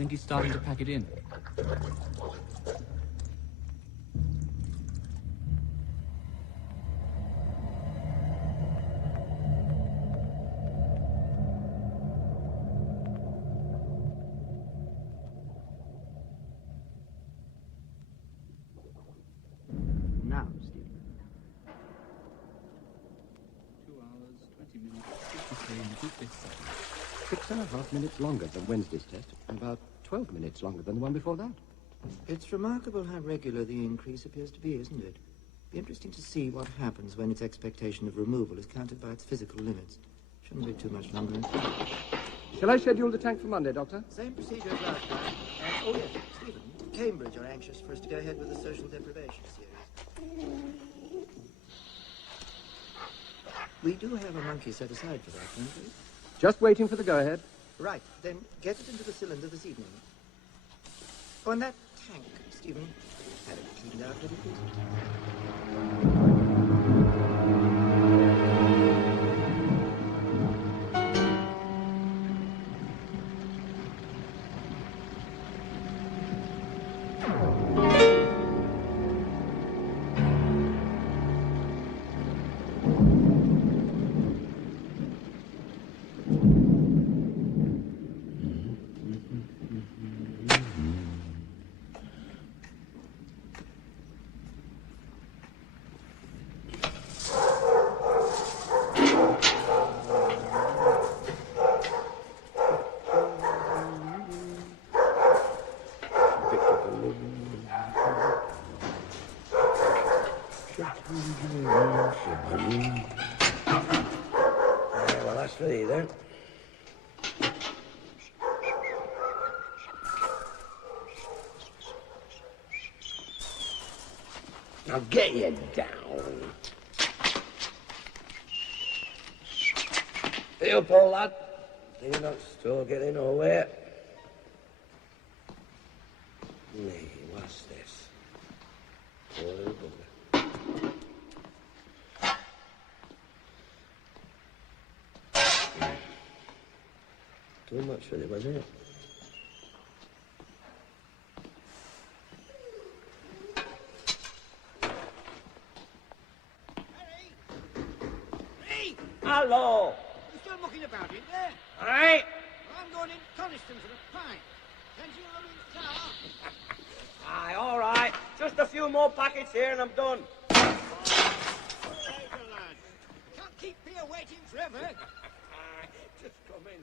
think he's starting to pack it in. Now, Stephen. 2 hours, 20 minutes, 53 and 2 seconds. 6.5 minutes longer than Wednesday's test, and about 12 minutes longer than the one before that. It's remarkable how regular the increase appears to be, isn't it? Be interesting to see what happens when its expectation of removal is countered by its physical limits. Shouldn't be too much longer. Shall I schedule the tank for Monday, Doctor? Same procedure as last time. Oh, yes, Stephen. Cambridge are anxious for us to go ahead with the social deprivation series. We do have a monkey set aside for that, don't we? Just waiting for the go-ahead. Right, then get it into the cylinder this evening. Oh, and that tank, Stephen, have it cleaned out, will you please? Well, that's for you then. Now get you down. Hey up, old lad. You're not still getting nowhere. Nee, what's this? Poor little bugger. Too much for it, wasn't it? Hello. You still mucking about in there? Aye. I'm going in Coniston for a pint. Can you run in the car? Aye, all right. Just a few more packets here and I'm done. All right, lad. Can't keep here waiting forever. Aye, just come in.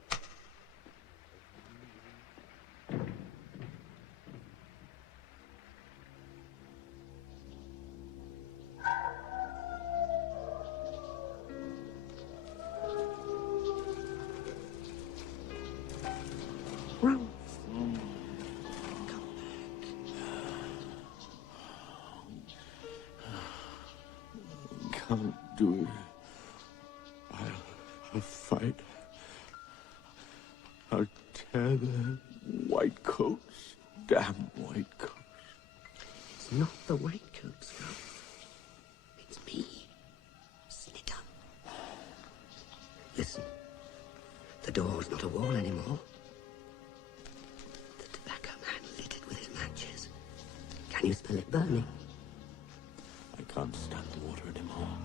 Rowf. Can't do it. I'll fight. I'll tear their white coats. Damn white coats. It's not the white coats, Rowf. It's me, Snitter. Listen, the door's not a wall anymore. The tobacco man lit it with his matches. Can you smell it burning? I can't stand the water anymore.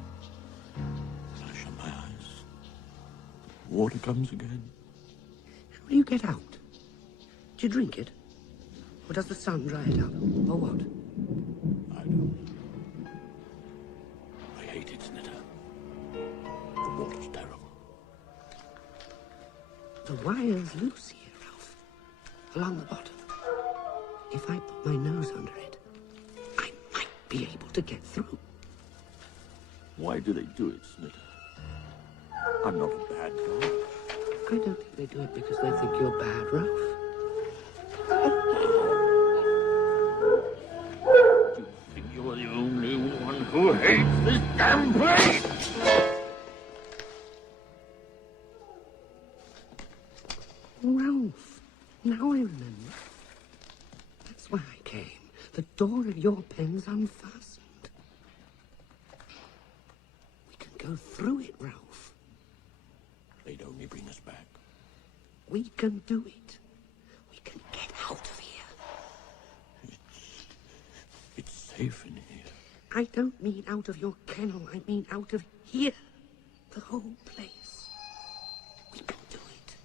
I shut my eyes. Water comes again. How do you get out? Do you drink it? Or does the sun dry it up? Or what? I don't. I hate it, Snitter. The water's terrible. The wire's loose here, Rowf. Along the bottom. If I put my nose under it, I might be able to get through. Why do they do it, Snitter? I'm not a bad guy. I don't think they do it because they think you're bad, Rowf. You think you're the only one who hates this damn place? Rowf, now I remember. That's why I came. The door of your pen's unfastened. We can go through it, Rowf. They'd only bring us back. We can do it. We can get out. safe in here. I don't mean out of your kennel. I mean out of here. The whole place. We can do it.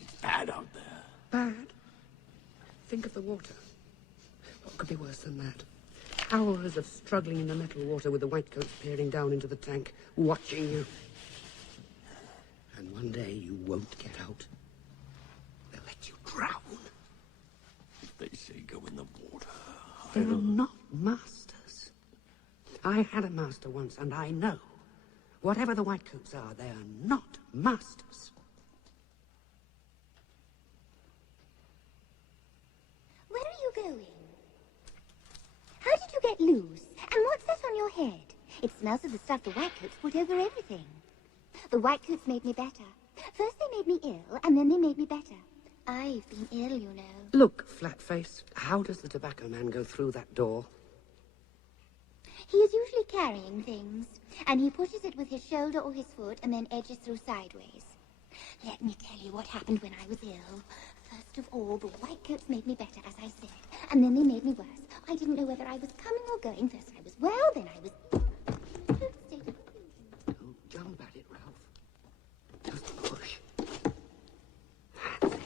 It's bad out there. Bad? Think of the water. What could be worse than that? Hours of struggling in the metal water with the whitecoats peering down into the tank, watching you. And one day you won't get out. They'll let you drown. If they say go in the water, They are not masters. I had a master once, and I know. Whatever the whitecoats are, they are not masters. Where are you going? How did you get loose? And what's that on your head? It smells of the stuff the whitecoats put over everything. The whitecoats made me better. First they made me ill, and then they made me better. I've been ill, you know. Look, Flatface, how does the tobacco man go through that door? He is usually carrying things, and he pushes it with his shoulder or his foot and then edges through sideways. Let me tell you what happened when I was ill. First of all, the whitecoats made me better, as I said, and then they made me worse. I didn't know whether I was coming or going. First I was well, then I was... State of confusion. Don't jump at it, Ralph. Just push. That's it.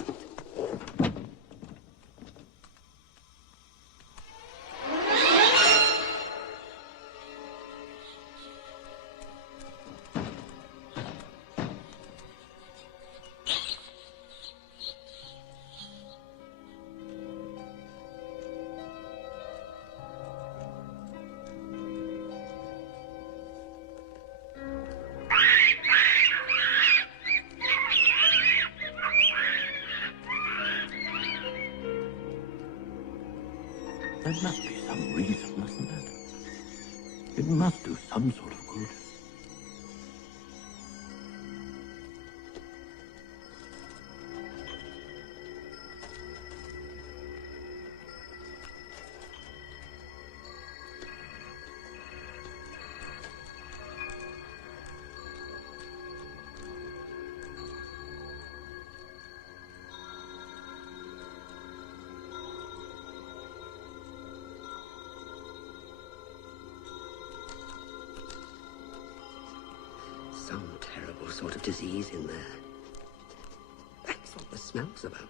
There must be some reason, mustn't there? It must do some sort of good. Some terrible sort of disease in there. That's what the smell's about.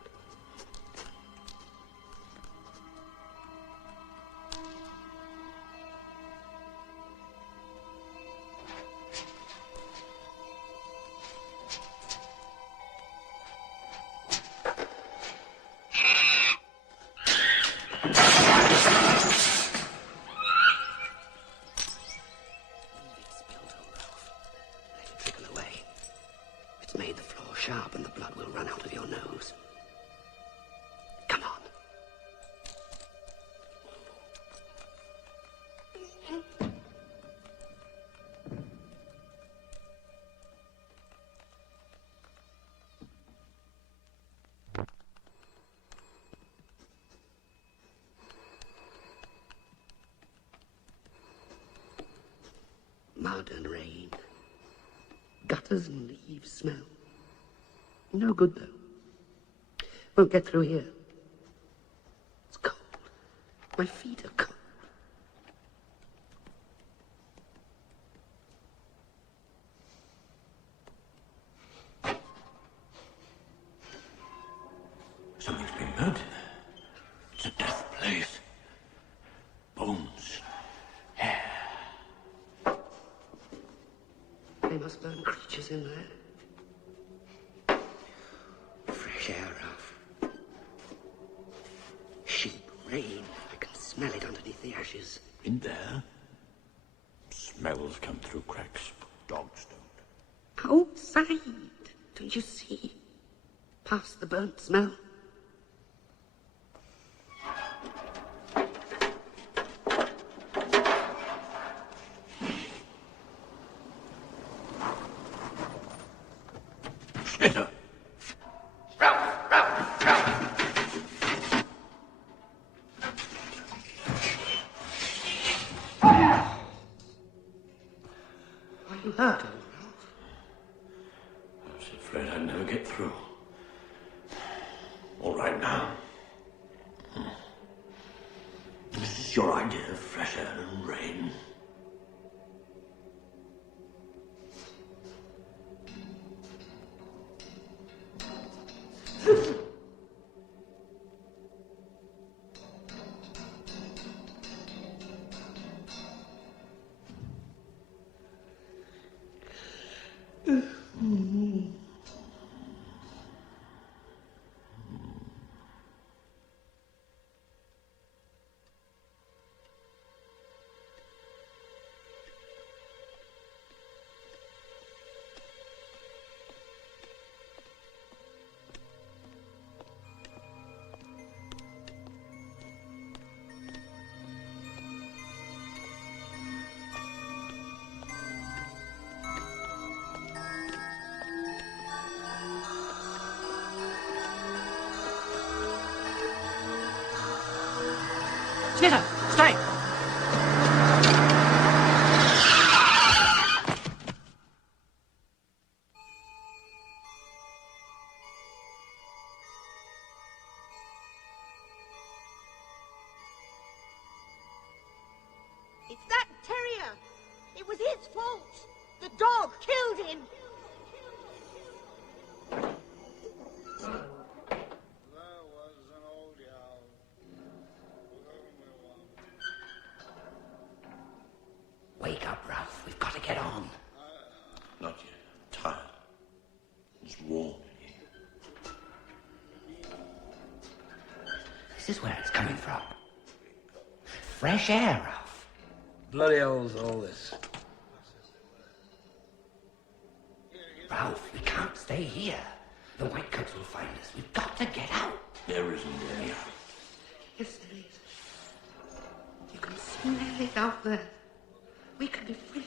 Made the floor sharp and the blood will run out of your nose. Come on. Mud and rain. Gutters and leaves smell. No good, though. Won't get through here. It's cold. My feet are cold. Something's been burnt. It's a death place. Bones. Hair. They must burn creatures in there. Fresh air, Ralph. Sheep, rain. I can smell it underneath the ashes. In there, smells come through cracks, but dogs don't. Outside. Don't you see? Past the burnt smell. Snitter! Are you hurt, old Ralph? I was afraid I'd never get through. All right now. This is your idea of friendship. fresh air and rain. Snitter, stay! It's that terrier. It was his fault. The dog killed him. Wake up, Rowf. We've got to get on. Not yet. I'm tired. It's warm in here. This is where it's coming from. Fresh air, Rowf. Bloody hell's all this? Rowf, we can't stay here. The whitecoats will find us. We've got to get out. There isn't any out. Yes, there is. You can smell it out there. We can be free.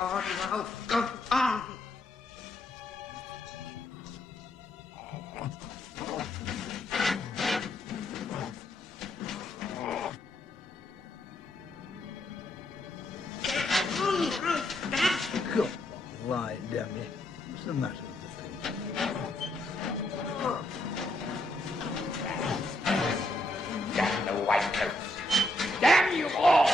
On, Rowf, go on. God, lie, damn you. What's the matter with the thing? Damn the whitecoats. Damn you all!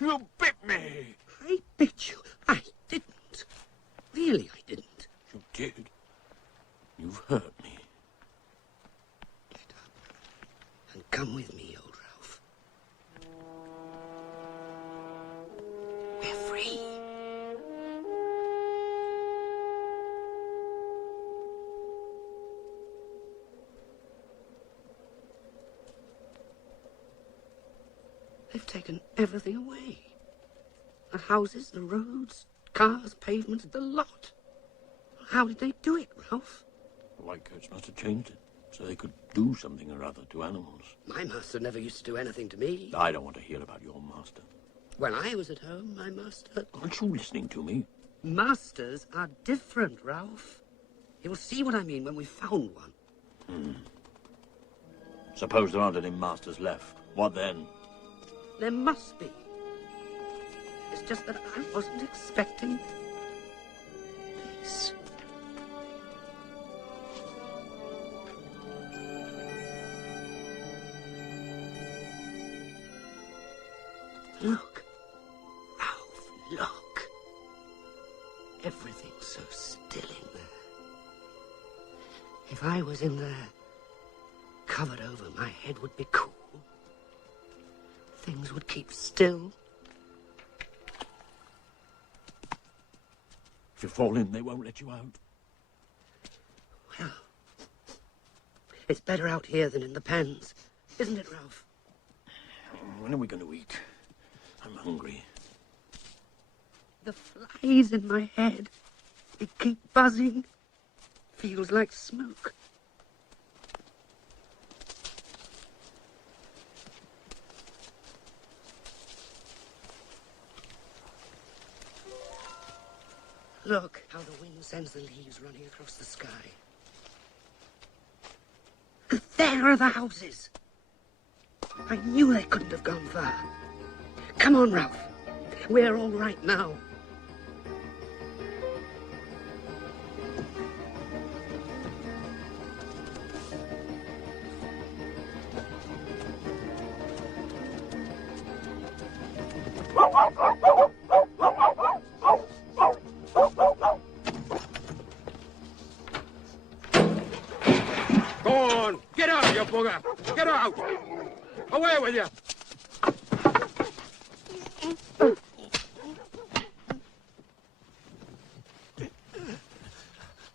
You bit me! I bit you. I didn't. Really, I didn't. You did. You've hurt me. Get up and come with me, old Rowf. We're free. They've taken everything away. The houses, the roads, cars, pavements, the lot. How did they do it, Rowf? The whitecoats must have changed it, so they could do something or other to animals. My master never used to do anything to me. I don't want to hear about your master. When I was at home, my master... Aren't you listening to me? Masters are different, Rowf. You'll see what I mean when we've found one. Suppose there aren't any masters left. What then? There must be. It's just that I wasn't expecting this. Look, Rowf, look. Everything's so still in there. If I was in there, covered over, my head would be cool. Things would keep still. If you fall in, they won't let you out. Well, it's better out here than in the pens, isn't it, Rowf? When are we going to eat? I'm hungry. The flies in my head, they keep buzzing. Feels like smoke. Look how the wind sends the leaves running across the sky. And there are the houses. I knew they couldn't have gone far. Come on, Rowf. We're all right now. Go on! Get out, you bugger! Get out! Away with you!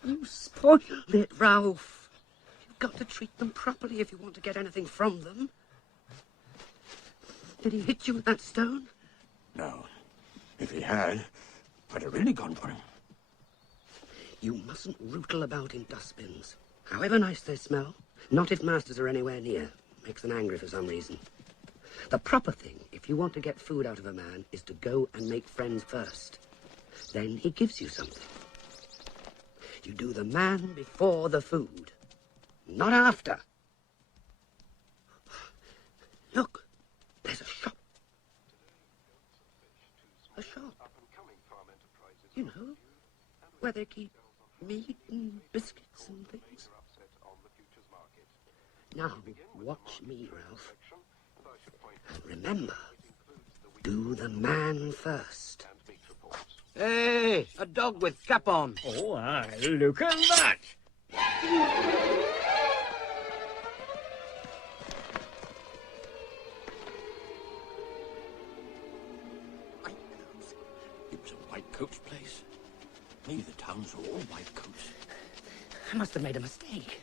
You spoiled it, Rowf. You've got to treat them properly if you want to get anything from them. Did he hit you with that stone? No. If he had, I'd have really gone for him. You mustn't rootle about in dustbins. However nice they smell, not if masters are anywhere near. Makes them angry for some reason. The proper thing, if you want to get food out of a man, is to go and make friends first. Then he gives you something. You do the man before the food, not after. Look, there's a shop. A shop. You know, where they keep meat and biscuits and things. Now, watch me, Rowf. And remember, do the man first. Hey, a dog with cap on. Oh, aye, look at that! It was a white coat's place. Maybe the town's all white coats. I must have made a mistake.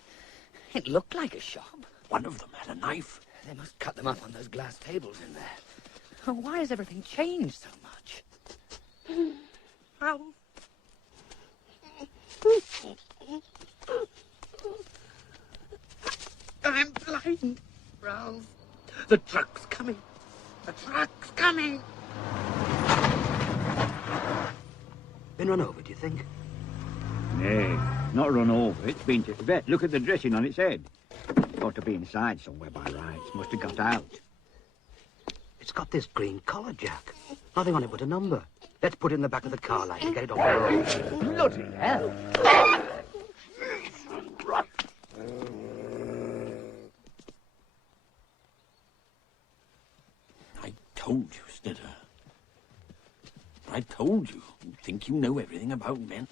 It looked like a shop. One of them had a knife. They must cut them up on those glass tables in there. Oh, why has everything changed so much? Rowf. I'm blind, Rowf. The truck's coming. The truck's coming. Been run over, do you think? Nay, not run over. It's been to the vet. Look at the dressing on its head. Ought to be inside somewhere by rights. Must have got out. It's got this green collar, Jack. Nothing on it but a number. Let's put it in the back of the car light and get it off the road. Bloody hell. I told you, Snitter. I told you. You think you know everything about men.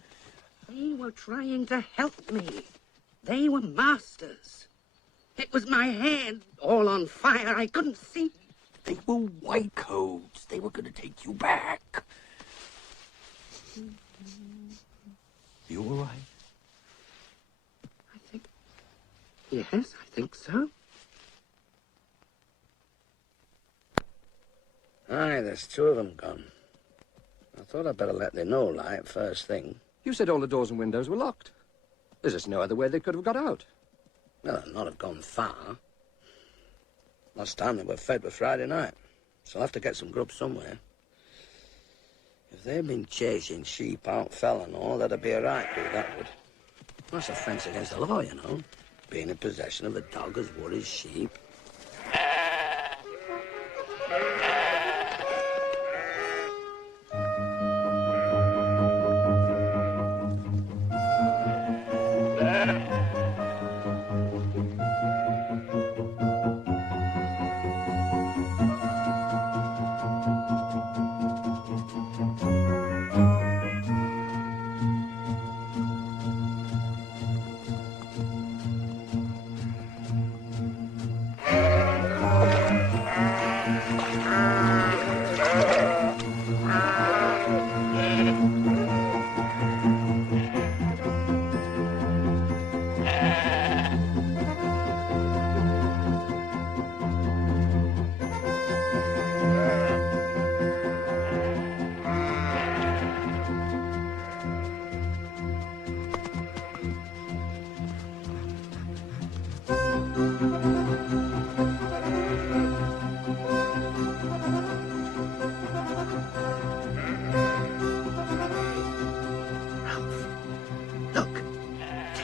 They were trying to help me. They were masters. It was my head all on fire. I couldn't see. They were white coats. They were going to take you back. You all right? Yes, I think so. Aye, there's two of them gone. I thought I'd better let they know, like, first thing. You said all the doors and windows were locked. There's just no other way they could have got out. Well, they'll not have gone far. Last time they were fed was Friday night, so I'll have to get some grub somewhere. If they'd been chasing sheep out fell and all, that'd be a right do, that would. That's offence against the law, you know. Being in possession of a dog as would as sheep.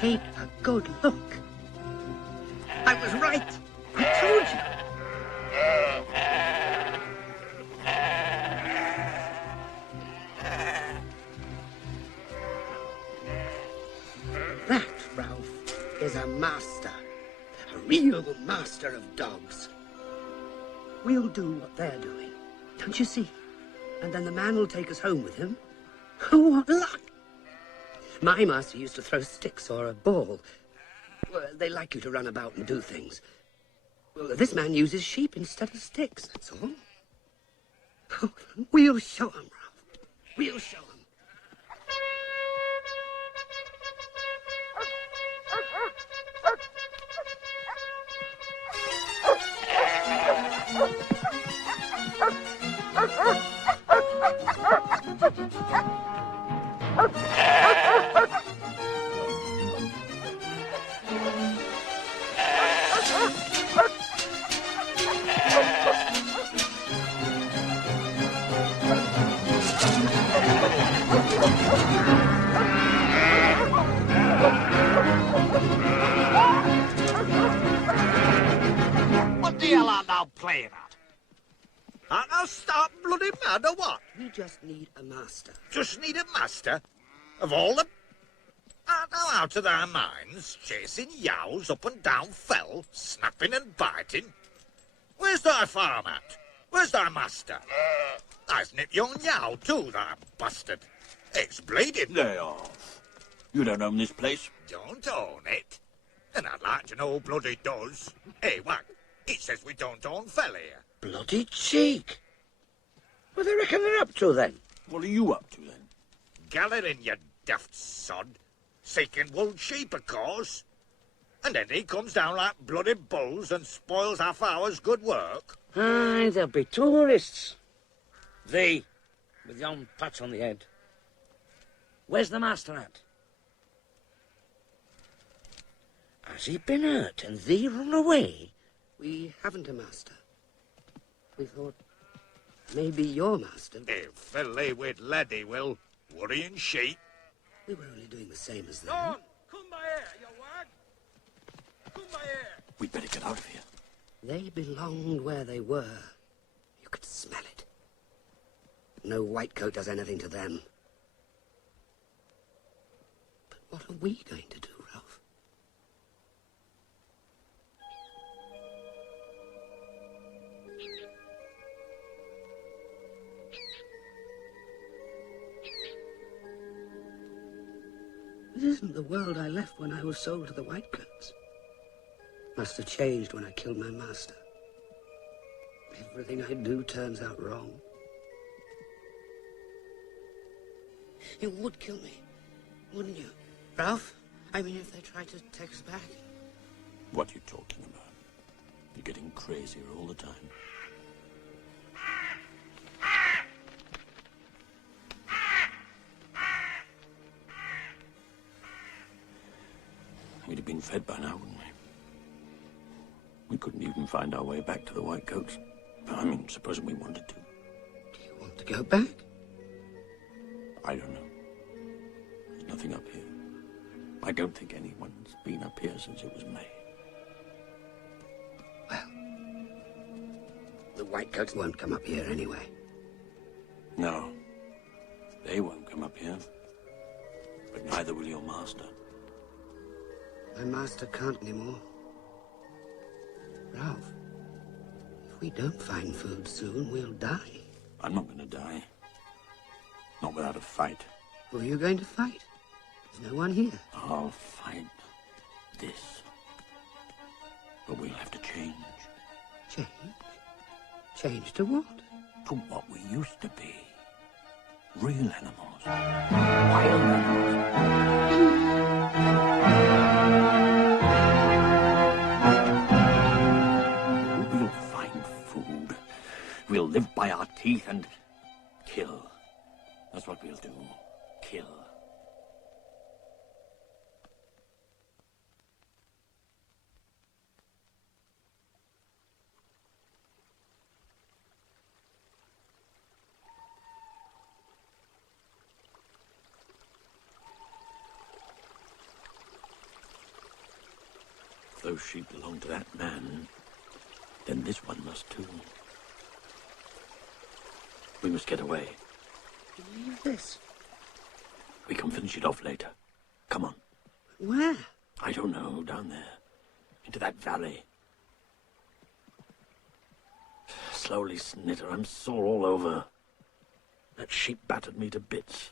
take a good look. I was right. I told you. That, Rowf, is a master. A real master of dogs. We'll do what they're doing. Don't you see? And then the man will take us home with him. Oh, what luck! My master used to throw sticks or a ball. Well, they like you to run about and do things. Well, this man uses sheep instead of sticks, that's all. Oh, we'll show him, Rowf. We'll show him. What the hell art thou playing at? Art thou stark bloody mad or what? We just need a master. Just need a master? Of all the... Art thou out of thy minds, chasing yows up and down fell, snapping and biting? Where's thy farm at? Where's thy master? I've nipped yon yow too, thou bastard. It's bleeding. Lay off. You don't own this place. Don't own it? And I'd like to know who bloody does. Hey, Wack, it says we don't own fell here. Bloody cheek. What do they reckon they're up to, then? What are you up to, then? Gathering, you daft sod. Seeking wool sheep, of course. And then he comes down like bloody bulls and spoils half hour's good work. Aye, there'll be tourists. Thee, with yon patch on the head. Where's the master at? Has he been hurt and thee run away? We haven't a master. We thought maybe your master. He'll fill thee with lead, he will. Worrying sheep. We were only doing the same as them. Come by here, you wag. Come by here. We'd better get out of here. They belonged where they were. You could smell it. No white coat does anything to them. But what are we going to do, Rowf? This isn't the world I left when I was sold to the whitecoats. Must have changed when I killed my master. Everything I do turns out wrong. You would kill me, wouldn't you, Rowf? I mean, if they tried to take us back. What are you talking about? You're getting crazier all the time. We'd have been fed by now, wouldn't we? We couldn't even find our way back to the Whitecoats. I mean, supposing we wanted to. Do you want to go back? I don't know. There's nothing up here. I don't think anyone's been up here since it was made. Well, the whitecoats won't come up here anyway. No, they won't come up here. But neither will your master. My master can't anymore. Rowf, if we don't find food soon, we'll die. I'm not going to die. Not without a fight. Who are you going to fight? There's no one here. I'll fight this. But we'll have to change. Change? Change to what? To what we used to be. Real animals. Wild animals. We'll find food. We'll live by our teeth and kill. That's what we'll do. Kill. those sheep belong to that man, then this one must too. We must get away. Leave this. We can finish it off later. Come on. Where? I don't know, down there. Into that valley. Slowly, Snitter, I'm sore all over. That sheep battered me to bits.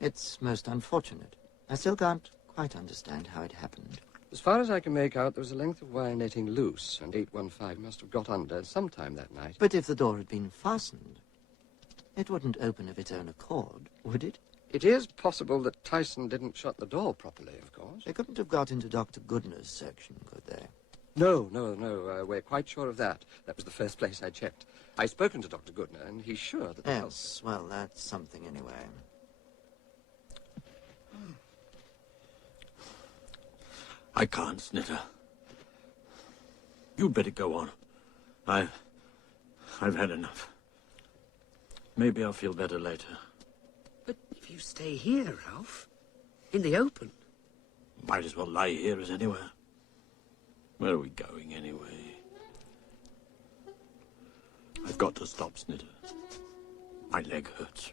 It's most unfortunate. I still can't quite understand how it happened. As far as I can make out, there was a length of wire netting loose, and 815 must have got under sometime that night. But if the door had been fastened, it wouldn't open of its own accord, would it? It is possible that Tyson didn't shut the door properly, of course. They couldn't have got into Dr. Goodner's section, could they? No. We're quite sure of that. That was the first place I checked. I've spoken to Dr. Goodner, and he's sure that... Yes, well, that's something anyway. I can't, Snitter. You'd better go on. I've had enough. Maybe I'll feel better later. But if you stay here, Rowf, in the open... Might as well lie here as anywhere. Where are we going, anyway? I've got to stop, Snitter. My leg hurts.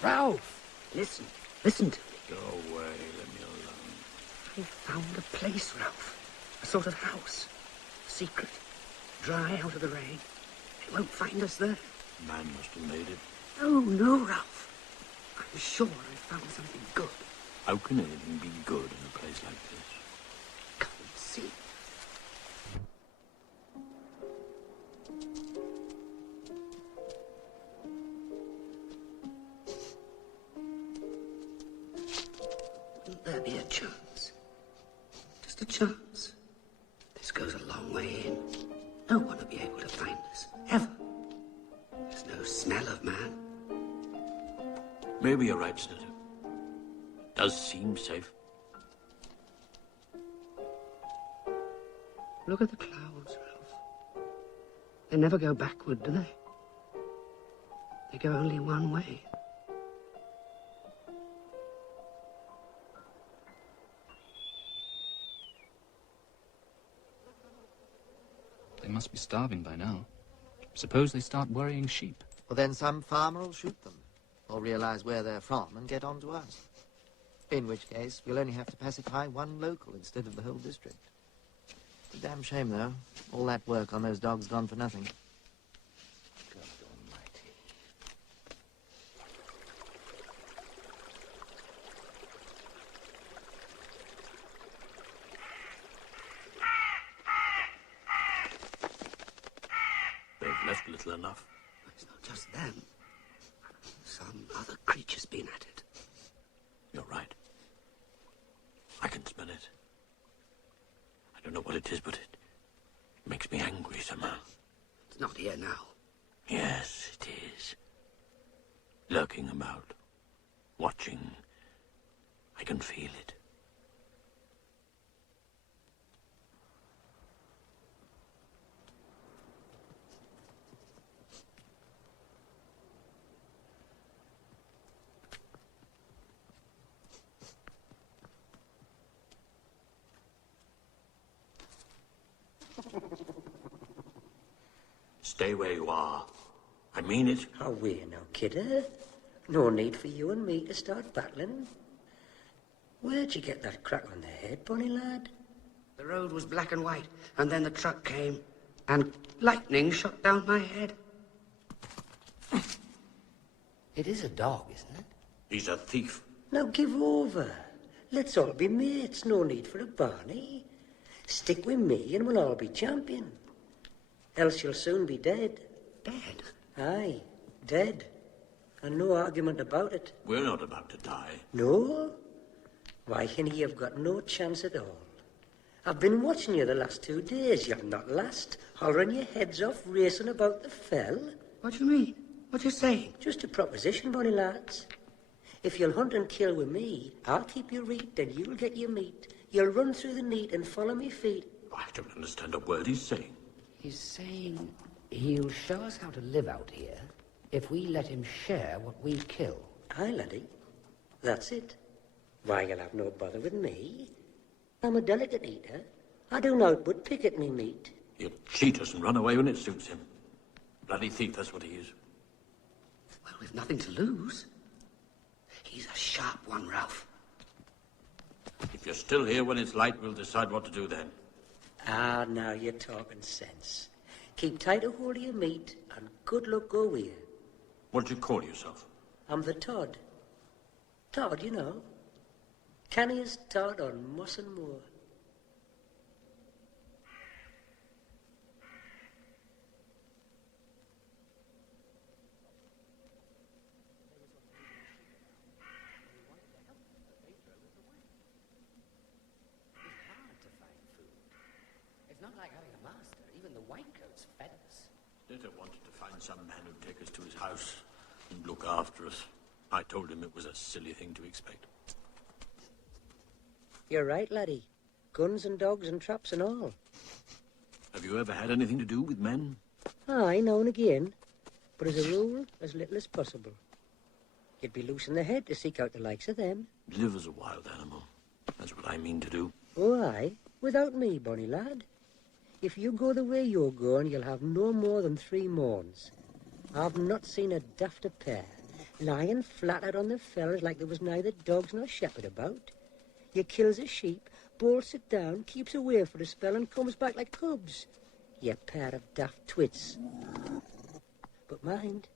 Rowf! Listen to me. Go away, let me alone. I found a place, Rowf. A sort of house. Secret. Dry out of the rain. They won't find us there. Man must have made it. No, Rowf. I'm sure I found something good. How can anything be good in a place like this? Come and see. Wouldn't there be a chance? Just a chance. This goes a long way in. No one will be able to find us, ever. There's no smell of man. Maybe you're right, Snitter. Does seem safe. Look at the clouds, Rowf. They never go backward, do they? They go only one way. They must be starving by now. Suppose they start worrying sheep. Well, then some farmer will shoot them, or realize where they're from and get on to us. In which case, we'll only have to pacify one local instead of the whole district. It's a damn shame, though. All that work on those dogs gone for nothing. God almighty. They've left little enough. It's not just them. Some other creature's been at it. You're right. I can smell it. I don't know what it is, but it makes me angry somehow. It's not here now. Yes, it is. Lurking about. Watching. I can feel it. Stay where you are. I mean it. Oh, we're no kidder. No need for you and me to start battling. Where'd you get that crack on the head, bonny lad? The road was black and white, and then the truck came. and lightning shot down my head. It is a dog, isn't it? He's a thief. Now give over. Let's all be mates. No need for a Barney. Stick with me and we'll all be champion. Else you'll soon be dead. Dead? Aye, dead. And no argument about it. We're not about to die. No? Why, Hinny, you've got no chance at all. I've been watching you the last 2 days. You're not last, hollering your heads off, racing about the fell. What do you mean? What you saying? Just a proposition, bonny lads. If you'll hunt and kill with me, I'll keep you reet and you'll get your meat. You'll run through the neat and follow me feet. I don't understand a word he's saying. He's saying he'll show us how to live out here if we let him share what we kill. Aye, laddie. That's it. Why, you'll have no bother with me. I'm a delicate eater. I do naught but pick at me meat. He'll cheat us and run away when it suits him. Bloody thief, that's what he is. Well, we've nothing to lose. He's a sharp one, Rowf. If you're still here when it's light, we'll decide what to do then. Ah, now you're talking sense. Keep tight a hold of your meat, and good luck go with you. What do you call yourself? I'm the Todd. Todd, you know. Canniest Todd on Moss and Moor. It's not like having a master. Even the whitecoats fed us. Snitter wanted to find some man who'd take us to his house and look after us. I told him it was a silly thing to expect. You're right, laddie. Guns and dogs and traps and all. Have you ever had anything to do with men? Aye, now and again. But as a rule, as little as possible. You'd be loose in the head to seek out the likes of them. Live as a wild animal. That's what I mean to do. Oh, aye. Without me, bonny lad. If you go the way you're going, you'll have no more than 3 morns. I've not seen a dafter pair, lying flat out on the fells like there was neither dogs nor shepherd about. You kills a sheep, bolts it down, keeps away for a spell, and comes back like cubs. You pair of daft twits. But mind,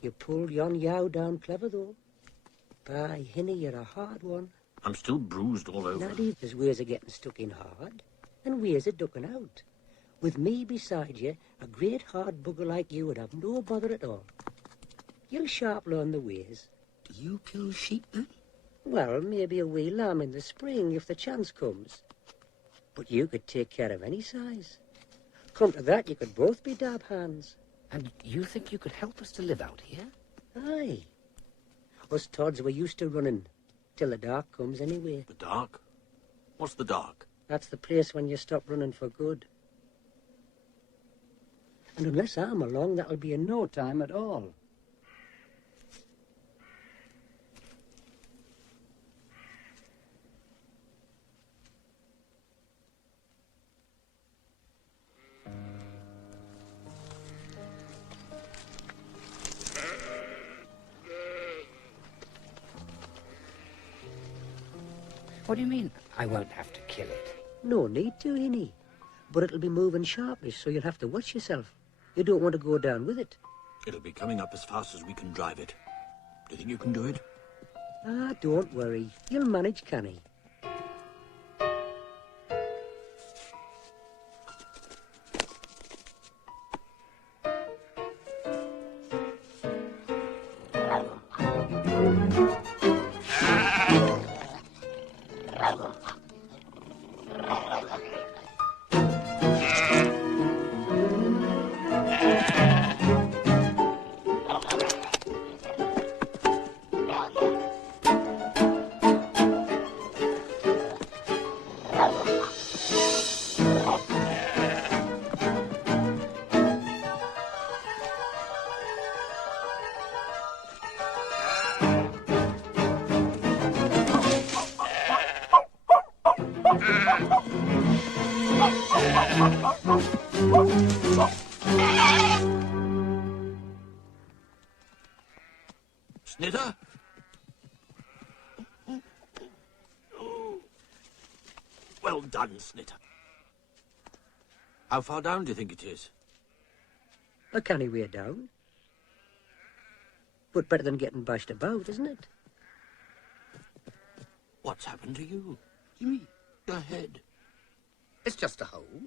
you pulled yon yow down clever, though. By Hinny, you're a hard one. I'm still bruised all over. Laddie, there's ways of getting stuck in hard, and ways of ducking out. With me beside you, a great hard bugger like you would have no bother at all. You'll sharp learn the ways. Do you kill sheep, then? Well, maybe a wee lamb in the spring if the chance comes. But you could take care of any size. Come to that, you could both be dab hands. And you think you could help us to live out here? Aye. Us Todds were used to running, till the dark comes anyway. The dark? What's the dark? That's the place when you stop running for good. And unless I'm along, that'll be in no time at all. What do you mean, I won't have to kill it? No need to, Hinny. But it'll be moving sharpish, so you'll have to watch yourself. You don't want to go down with it. It'll be coming up as fast as we can drive it. Do you think you can do it? Ah, don't worry. You'll manage, canny. Snitter? Well done, Snitter. How far down do you think it is? A canny way down. But better than getting bashed about, isn't it? What's happened to you? You mean? Your head. It's just a hole.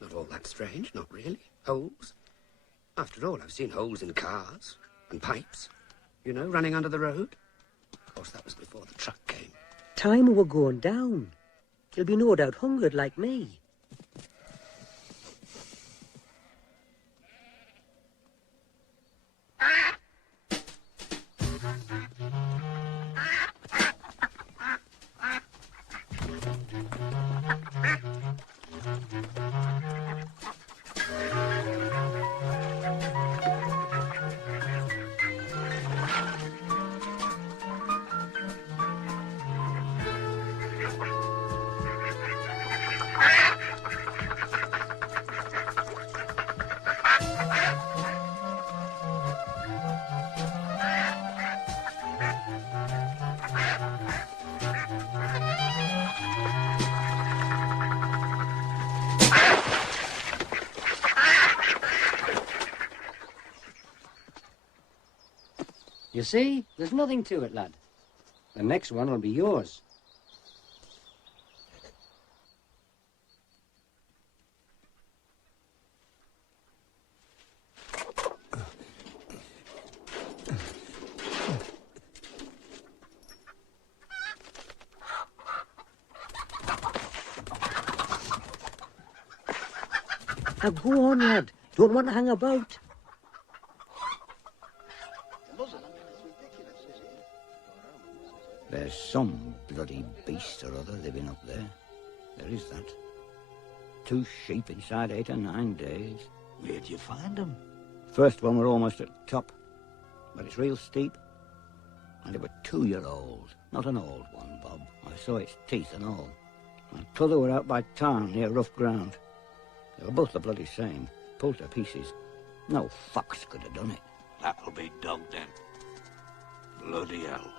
Not all that strange, not really. Holes. After all, I've seen holes in cars and pipes, you know, running under the road. Of course, that was before the truck came. Time we were going down. He'll be no doubt hungered like me. You see, there's nothing to it, lad. The next one will be yours. Now go on, lad. Don't want to hang about. There's some bloody beast or other living up there. There is that. 2 sheep inside 8 or 9 days. Where'd you find them? First one were almost at the top, but it's real steep. And they were 2-year-old, not an old one, Bob. I saw its teeth and all. And t'other were out by town near rough ground. They were both the bloody same, pulled to pieces. No fox could have done it. That'll be dog then. Bloody hell.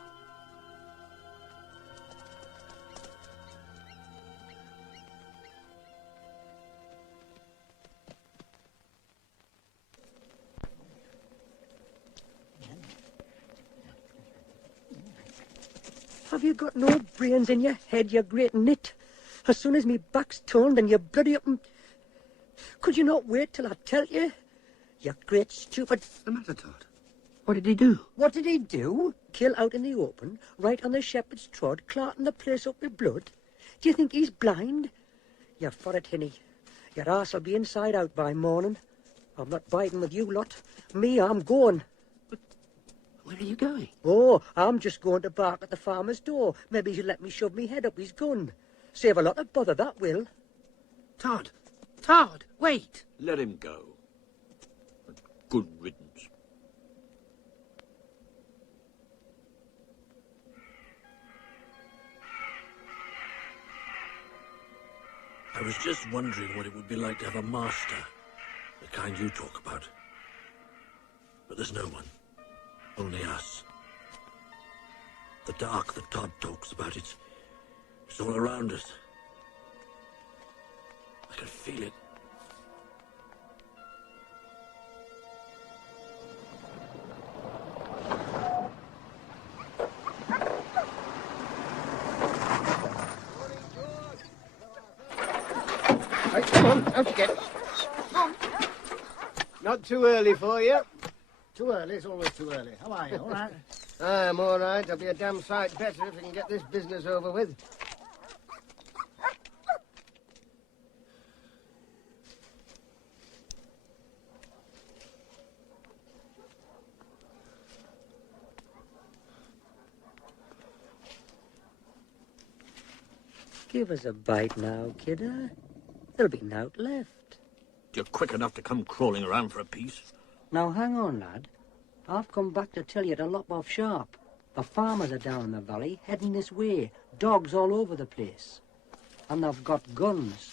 Have you got no brains in your head, you great nit? As soon as me back's turned and you're bloody up and... Could you not wait till I tell you? You great stupid... What's the matter, Todd? What did he do? What did he do? Kill out in the open, right on the shepherd's trod, clarting the place up with blood? Do you think he's blind? You're for it, Hinny. Your arse'll be inside out by morning. I'm not biding with you lot. Me, I'm going. Where are you going? Oh, I'm just going to bark at the farmer's door. Maybe he'll let me shove me head up his gun. Save a lot of bother, that will. Todd! Todd, wait! Let him go. Good riddance. I was just wondering what it would be like to have a master, the kind you talk about. But there's no one. Only us. The dark that Todd talks about, it's all around us. I can feel it. Right, come on, out you get. Not too early for you. Too early, it's always too early. How are you, all right? I'm all right. I'll be a damn sight better if we can get this business over with. Give us a bite now, kidder. There'll be naught left. You're quick enough to come crawling around for a piece. Now, hang on, lad. I've come back to tell you to lop off sharp. The farmers are down in the valley, heading this way. Dogs all over the place. And they've got guns.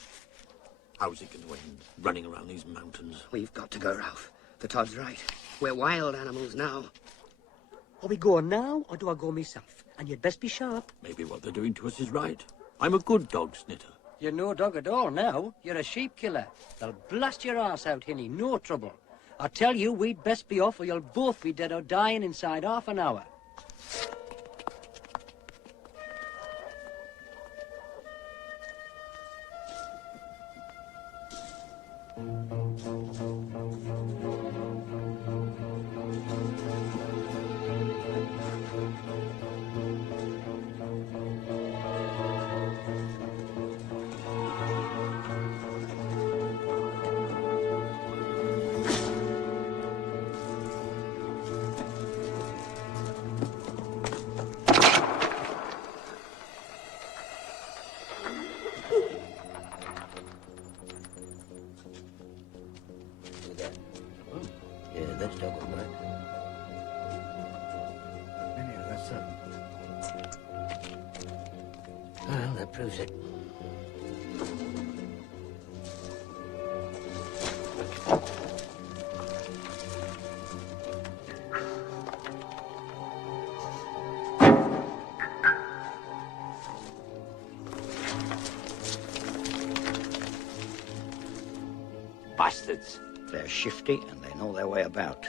How's it going to end, running around these mountains? We've got to go, Rowf. The Todd's right. We're wild animals now. Are we going now, or do I go myself? And you'd best be sharp. Maybe what they're doing to us is right. I'm a good dog, Snitter. You're no dog at all now. You're a sheep killer. They'll blast your arse out, Hinny. No trouble. I tell you, we'd best be off or you'll both be dead or dying inside half an hour. That's dog all right. Anyhow, that's well, that proves it. Bastards. They're shifty and they know their way about.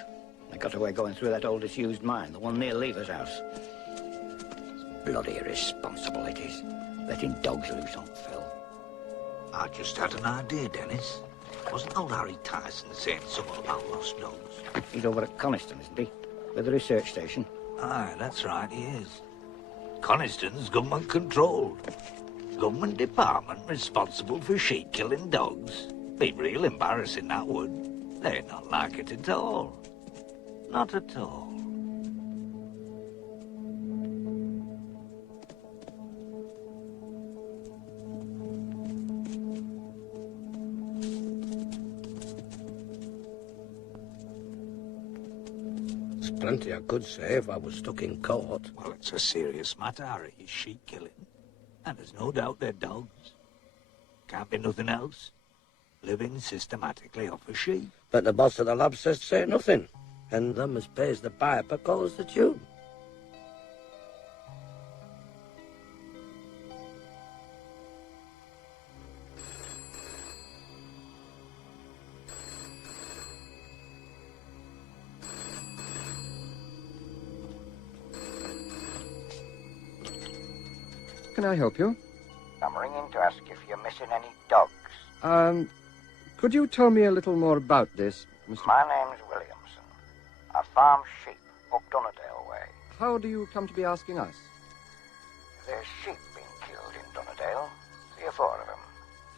They got away going through that old disused mine, the one near Lever's house. It's bloody irresponsible it is, letting dogs loose on Phil. I just had an idea, Dennis. Wasn't old Harry Tyson saying something about lost dogs? He's over at Coniston, isn't he? With the research station. Aye, that's right, he is. Coniston's government controlled. Government department responsible for sheep-killing dogs. Be real embarrassing, that would. They'd not like it at all. Not at all. There's plenty I could say if I was stuck in court. Well, it's a serious matter, Harry, is sheep killing. And there's no doubt they're dogs. Can't be nothing else. Living systematically off a sheep. But the boss of the lab says say nothing. And them as pays the piper calls the tune. Can I help you? I'm ringing to ask if you're missing any dogs. Could you tell me a little more about this, Mr. My name's Williamson. I farm sheep up Dunnerdale way. How do you come to be asking us? There's sheep being killed in Dunnerdale, 3 or 4 of them.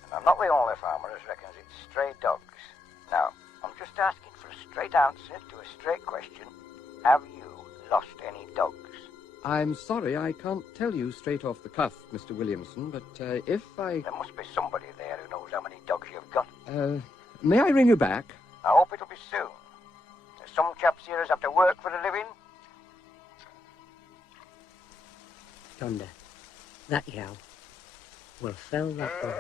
And I'm not the only farmer as reckons it's stray dogs. Now, I'm just asking for a straight answer to a straight question. Have you lost any dogs? I'm sorry, I can't tell you straight off the cuff, Mr. Williamson, but if I... There must be somebody there who knows how many dogs you've got. May I ring you back? I hope it'll be soon. There's some chaps here who have to work for a living. Thunder. That yowl will fell that boy.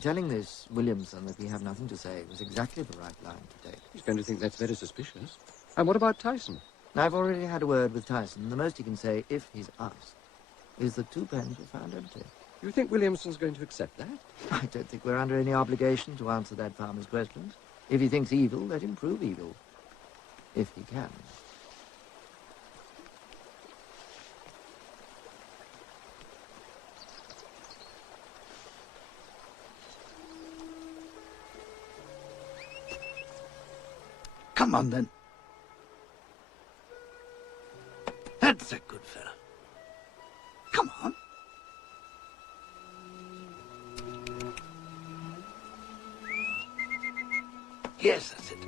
Telling this Williamson that we have nothing to say was exactly the right line to take. He's going to think that's very suspicious. And what about Tyson? I've already had a word with Tyson. The most he can say, if he's asked, is that 2 pens were found empty. You think Williamson's going to accept that? I don't think we're under any obligation to answer that farmer's questions. If he thinks evil, let him prove evil. If he can. Come on, then. That's a good fella. Come on. Yes, that's it.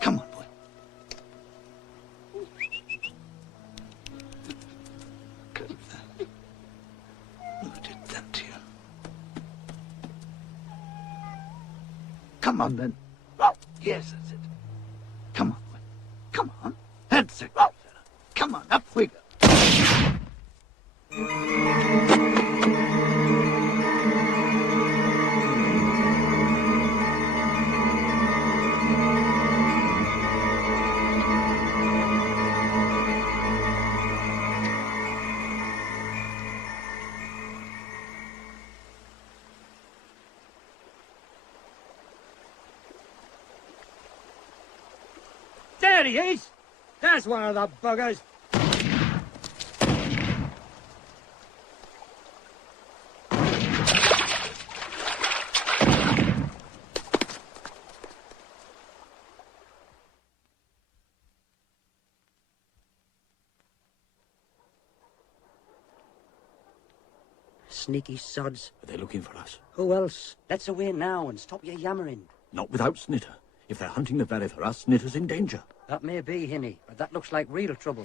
Come on, boy. Good. Who did that to you? Come on, then. Yes, that's it. Come on, boy. Come on. That's a good fella. Come on, up we go. There he is! There's one of the buggers. Sneaky sods. Are they looking for us? Who else? Let's away now and stop your yammering. Not without Snitter. If they're hunting the valley for us, Snitter's in danger. That may be, Hinny, but that looks like real trouble.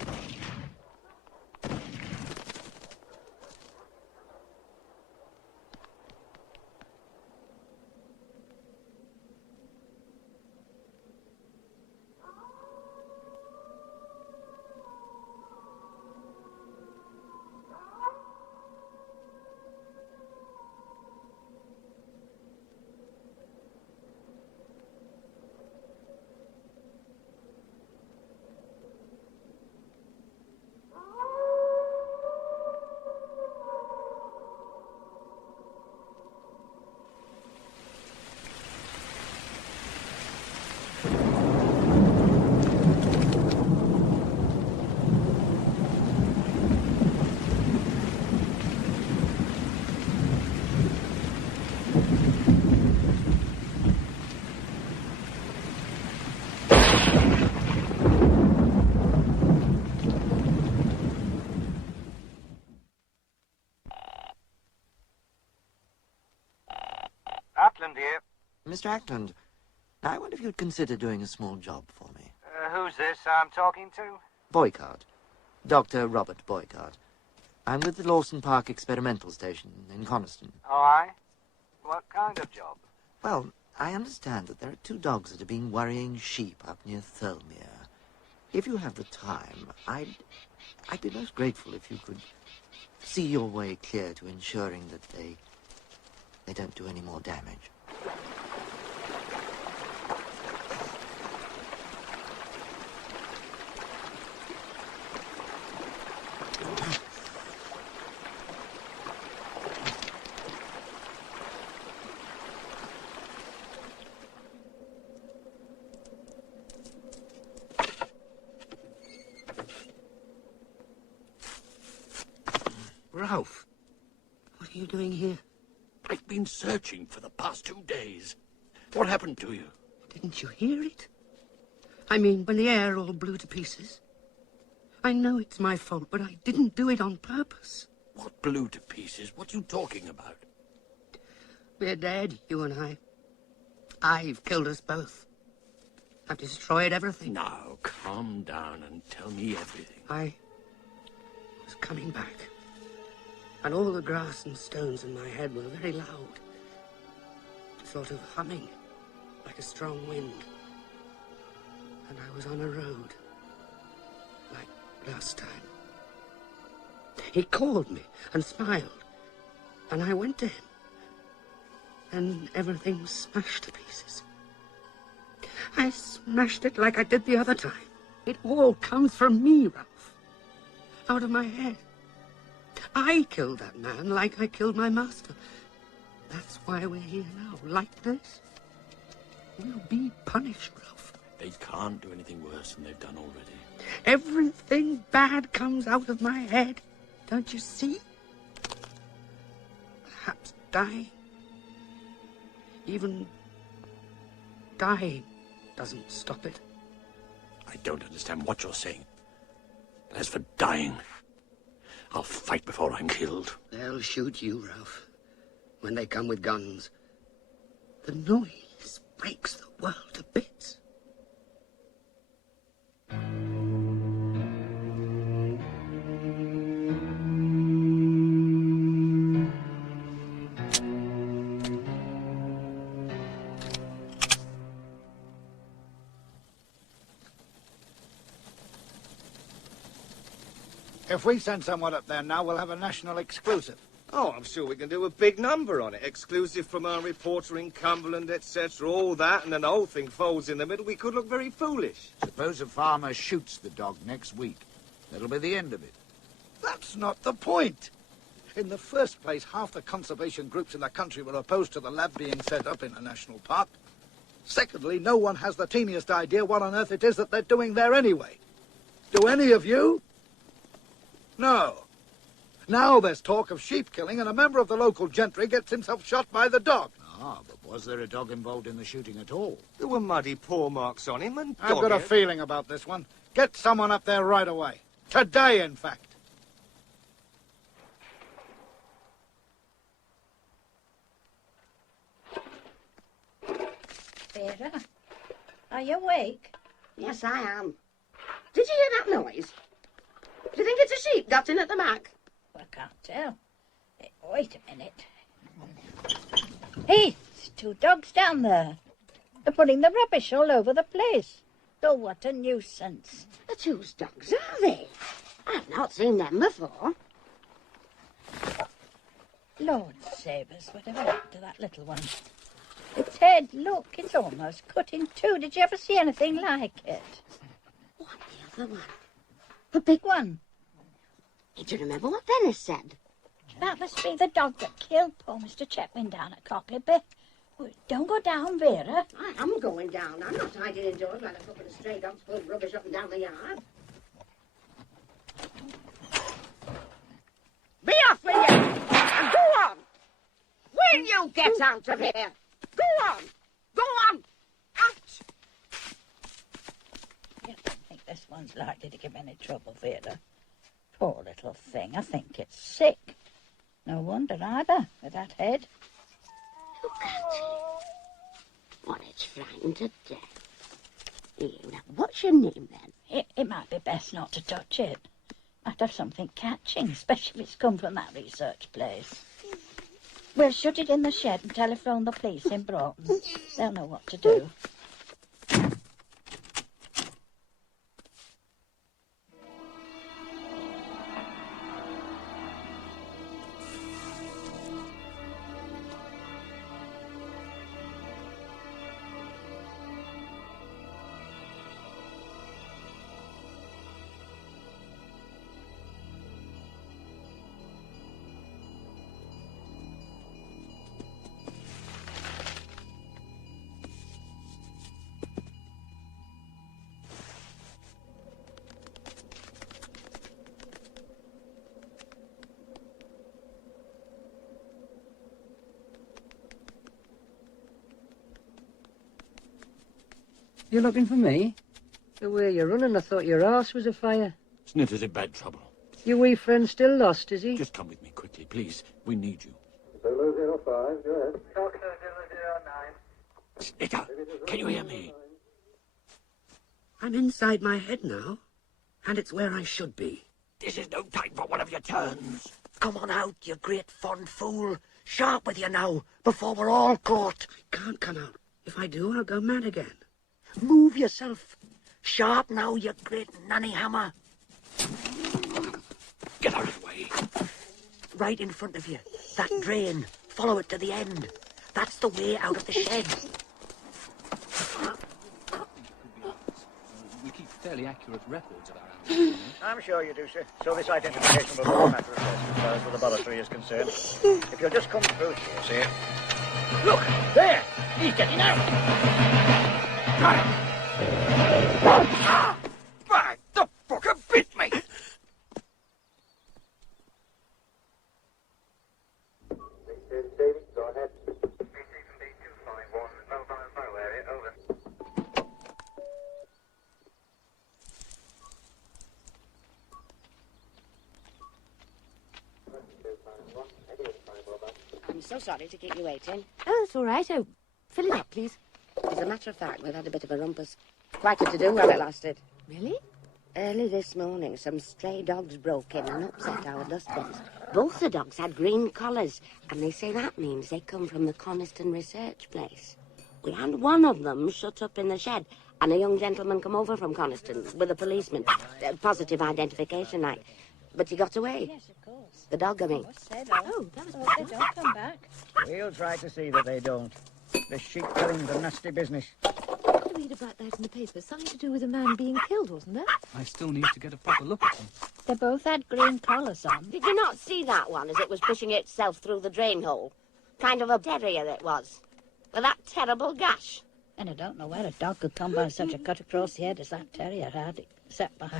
Ackland here. Mr. Ackland, I wonder if you'd consider doing a small job for me. Who's this I'm talking to? Boycott. Dr. Robert Boycott. I'm with the Lawson Park Experimental Station in Coniston. Oh, aye? What kind of job? Well, I understand that there are 2 dogs that have been worrying sheep up near Thirlmere. If you have the time, I'd be most grateful if you could see your way clear to ensuring that they don't do any more damage. Rowf, what are you doing here? I've been searching for the past 2 days. What happened to you? Didn't you hear it? I mean, when the air all blew to pieces. I know it's my fault, but I didn't do it on purpose. What blew to pieces? What are you talking about? We're dead, you and I. I've killed us both. I've destroyed everything. Now, calm down and tell me everything. I was coming back, and all the grass and stones in my head were very loud, sort of humming, like a strong wind. And I was on a road, like last time. He called me and smiled, and I went to him, and everything smashed to pieces. I smashed it like I did the other time. It all comes from me, Rowf, out of my head. I killed that man like I killed my master. That's why we're here now, like this. We'll be punished, Rowf. They can't do anything worse than they've done already. Everything bad comes out of my head. Don't you see? Perhaps dying. Even dying doesn't stop it. I don't understand what you're saying. As for dying, I'll fight before I'm killed. They'll shoot you, Rowf, when they come with guns. The noise breaks the world to bits. If we send someone up there now, we'll have a national exclusive. Oh, I'm sure we can do a big number on it. Exclusive from our reporter in Cumberland, etc., all that, and then the whole thing folds in the middle. We could look very foolish. Suppose a farmer shoots the dog next week. That'll be the end of it. That's not the point. In the first place, half the conservation groups in the country were opposed to the lab being set up in a national park. Secondly, no one has the teeniest idea what on earth it is that they're doing there anyway. Do any of you? No. Now there's talk of sheep killing, and a member of the local gentry gets himself shot by the dog. Ah, but was there a dog involved in the shooting at all? There were muddy paw marks on him and I've got a feeling about this one. Get someone up there right away. Today, in fact. Vera, are you awake? Yes, I am. Did you hear that noise? Do you think it's a sheep got in at the back? I can't tell. Wait a minute. Hey, there's two dogs down there. They're putting the rubbish all over the place. Oh, what a nuisance. The two's dogs, are they? I've not seen them before. Lord save us, whatever happened to that little one? Its head, look, it's almost cut in two. Did you ever see anything like it? What, the other one? The big one. Do you remember what Dennis said? That must be the dog that killed poor Mr. Chetwin down at Cockleby. Don't go down, Vera. I am going down. I'm not hiding indoors like a couple of stray dogs pull rubbish up and down the yard. Be off with you! And go on! Will you get out of here? Go on! Go on! Out! I don't think this one's likely to give any trouble, Vera. Poor little thing. I think it's sick. No wonder either, with that head. Look at it. What, it's frightened to death. Here, now, what's your name, then? It might be best not to touch it. Might have something catching, especially if it's come from that research place. We'll shut it in the shed and telephone the police in Broughton. They'll know what to do. You looking for me? The way you're running, I thought your arse was afire. Snitter's in bad trouble. Your wee friend still lost, is he? Just come with me quickly, please. We need you. Solo 05, go ahead. Doctor 009. Snitter, can you hear me? I'm inside my head now, and it's where I should be. This is no time for one of your turns. Come on out, you great fond fool. Sharp with you now, before we're all caught. I can't come out. If I do, I'll go mad again. Move yourself. Sharp now, you great nanny hammer. Get out of the way. Right in front of you. That drain. Follow it to the end. That's the way out of the shed. We keep fairly accurate records of our animals. I'm sure you do, sir. So this identification will be a matter of test as far as the laboratory is concerned. If you'll just come through here, sir. Look, there! He's getting out! Got it! Bang! The fucker bit me! David, go ahead. BT from B251, mobile area, over. sorry to keep you waiting. Oh, that's all right. Oh, fill it up, please. As a matter of fact, we've had a bit of a rumpus. Quite a to-do while it lasted. Really? Early this morning, some stray dogs broke in and upset our dustbins. Both the dogs had green collars, and they say that means they come from the Coniston research place. We had one of them shut up in the shed, and a young gentleman come over from Coniston with a policeman. Positive identification, like. But he got away. Yes, of course. The dog, I mean. Oh, that was they don't come back. We'll try to see that they don't. The sheep killing's a nasty business. I did read about that in the paper. Something to do with a man being killed, wasn't there? I still need to get a proper look at them. They both had green collars on. Did you not see that one as it was pushing itself through the drain hole? Kind of a terrier it was. With that terrible gash. And I don't know where a dog could come by such a cut across the head as that terrier had, except by...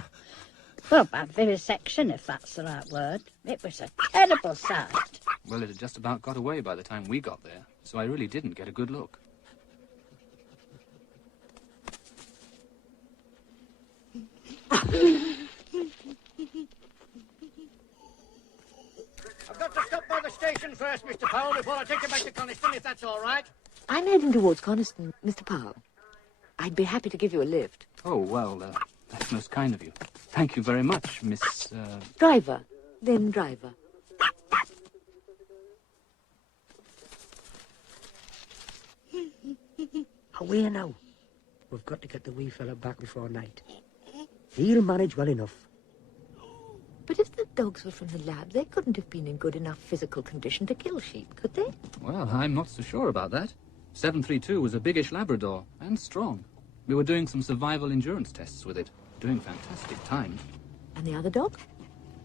Well, by vivisection, if that's the right word. It was a terrible sight. Well, it had just about got away by the time we got there, so I really didn't get a good look. I've got to stop by the station first, Mr. Powell, before I take you back to Coniston, if that's all right. I'm heading towards Coniston, Mr. Powell. I'd be happy to give you a lift. Oh, well, that's most kind of you. Thank you very much, Miss... Driver. Then driver. Away now. We've got to get the wee fella back before night. He'll manage well enough. But if the dogs were from the lab, they couldn't have been in good enough physical condition to kill sheep, could they? Well, I'm not so sure about that. 732 was a biggish Labrador, and strong. We were doing some survival endurance tests with it, doing fantastic times. And the other dog?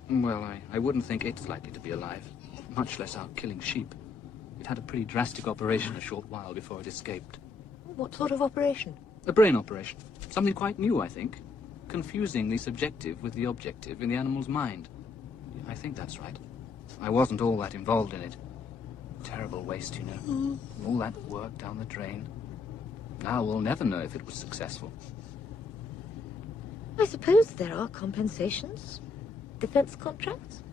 Well, I wouldn't think it's likely to be alive, much less out killing sheep. It had a pretty drastic operation a short while before it escaped. What sort of operation? A brain operation. Something quite new, I think. Confusing the subjective with the objective in the animal's mind. I think that's right. I wasn't all that involved in it. Terrible waste, you know. All that work down the drain. Now we'll never know if it was successful. I suppose there are compensations. Defense contracts.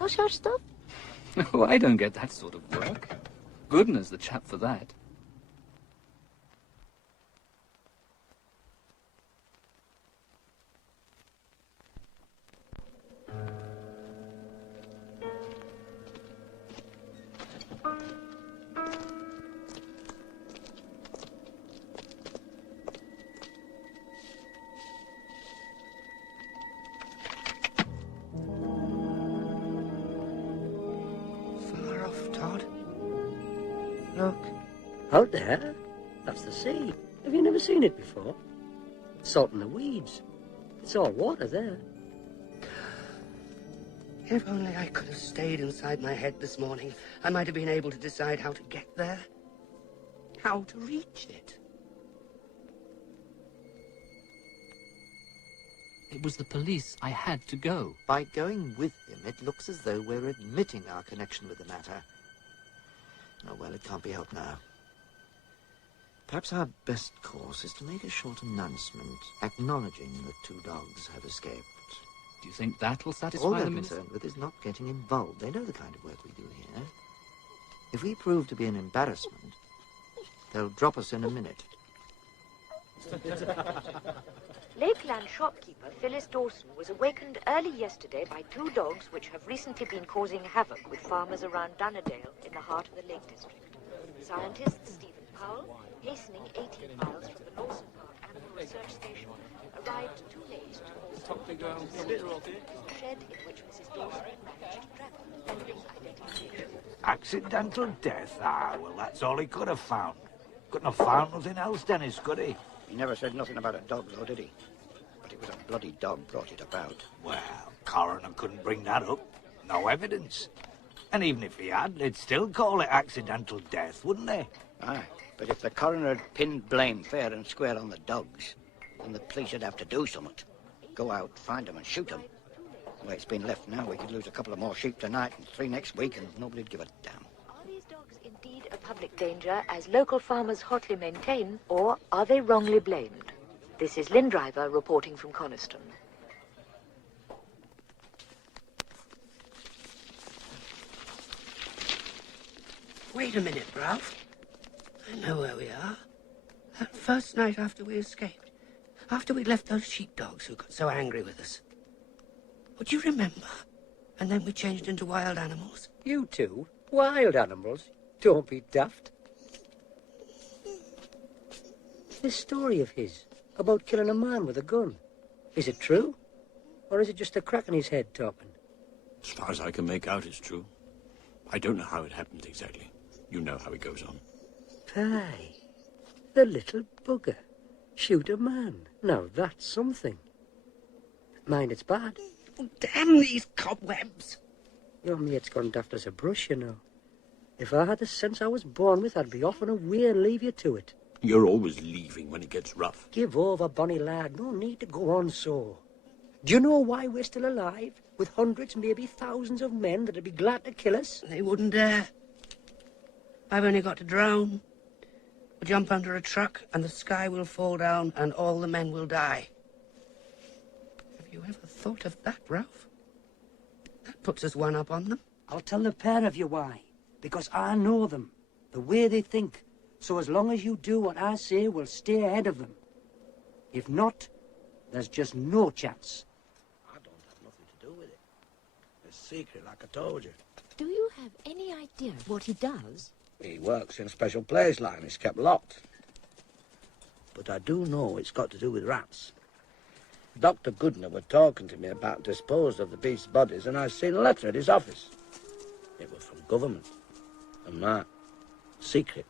Hush-hush stuff. Oh, I don't get that sort of work. Goodness, the chap for that. Out there? That's the sea. Have you never seen it before? It's salt in the weeds. It's all water there. If only I could have stayed inside my head this morning, I might have been able to decide how to get there. How to reach it. It was the police. I had to go. By going with him, it looks as though we're admitting our connection with the matter. Oh, well, it can't be helped now. Perhaps our best course is to make a short announcement acknowledging that 2 dogs have escaped. Do you think that'll satisfy All the they're minister? concerned with is not getting involved. They know the kind of work we do here. If we prove to be an embarrassment, they'll drop us in a minute. Lakeland shopkeeper Phyllis Dawson was awakened early yesterday by 2 dogs which have recently been causing havoc with farmers around Dunnerdale in the heart of the Lake District. Scientist Stephen Powell, hastening 18 miles from the Lawson Park Animal Research Station, arrived too late to also the shed in which Mrs. Dawson had managed to trap pending identification. Accidental death? Ah, well, that's all he could have found. Couldn't have found nothing else, Dennis, could he? He never said nothing about a dog, though, did he? But it was a bloody dog brought it about. Well, coroner couldn't bring that up. No evidence. And even if he had, they'd still call it accidental death, wouldn't they? Aye, but if the coroner had pinned blame fair and square on the dogs, then the police would have to do something. Go out, find them and shoot them. The way it's been left now, we could lose a couple of more sheep tonight and 3 next week, and nobody'd give a damn. Are these dogs indeed a public danger, as local farmers hotly maintain, or are they wrongly blamed? This is Lynn Driver reporting from Coniston. Wait a minute, Ralph. I know where we are. That first night after we escaped. After we left those sheepdogs who got so angry with us. Would you remember? And then we changed into wild animals. You two? Wild animals? Don't be daft. This story of his, about killing a man with a gun, is it true? Or is it just a crack in his head talking? As far as I can make out, it's true. I don't know how it happened exactly. You know how it goes on. Aye. The little bugger. Shoot a man. Now that's something. Mind, it's bad. Oh, damn these cobwebs. Your mate's gone daft as a brush, you know. If I had the sense I was born with, I'd be off and away and leave you to it. You're always leaving when it gets rough. Give over, bonny lad. No need to go on so. Do you know why we're still alive? With hundreds, maybe thousands of men that'd be glad to kill us? They wouldn't dare. I've only got to drown. We'll jump under a truck and the sky will fall down and all the men will die. Have you ever thought of that, Ralph? That puts us one up on them. I'll tell the pair of you why. Because I know them. The way they think. So as long as you do what I say, we'll stay ahead of them. If not, there's just no chance. I don't have nothing to do with it. It's secret, like I told you. Do you have any idea of what he does? He works in a special place line. It's kept locked. But I do know it's got to do with rats. Dr. Goodner were talking to me about disposed of the beast's bodies, and I seen a letter at his office. It was from government. And that, secret.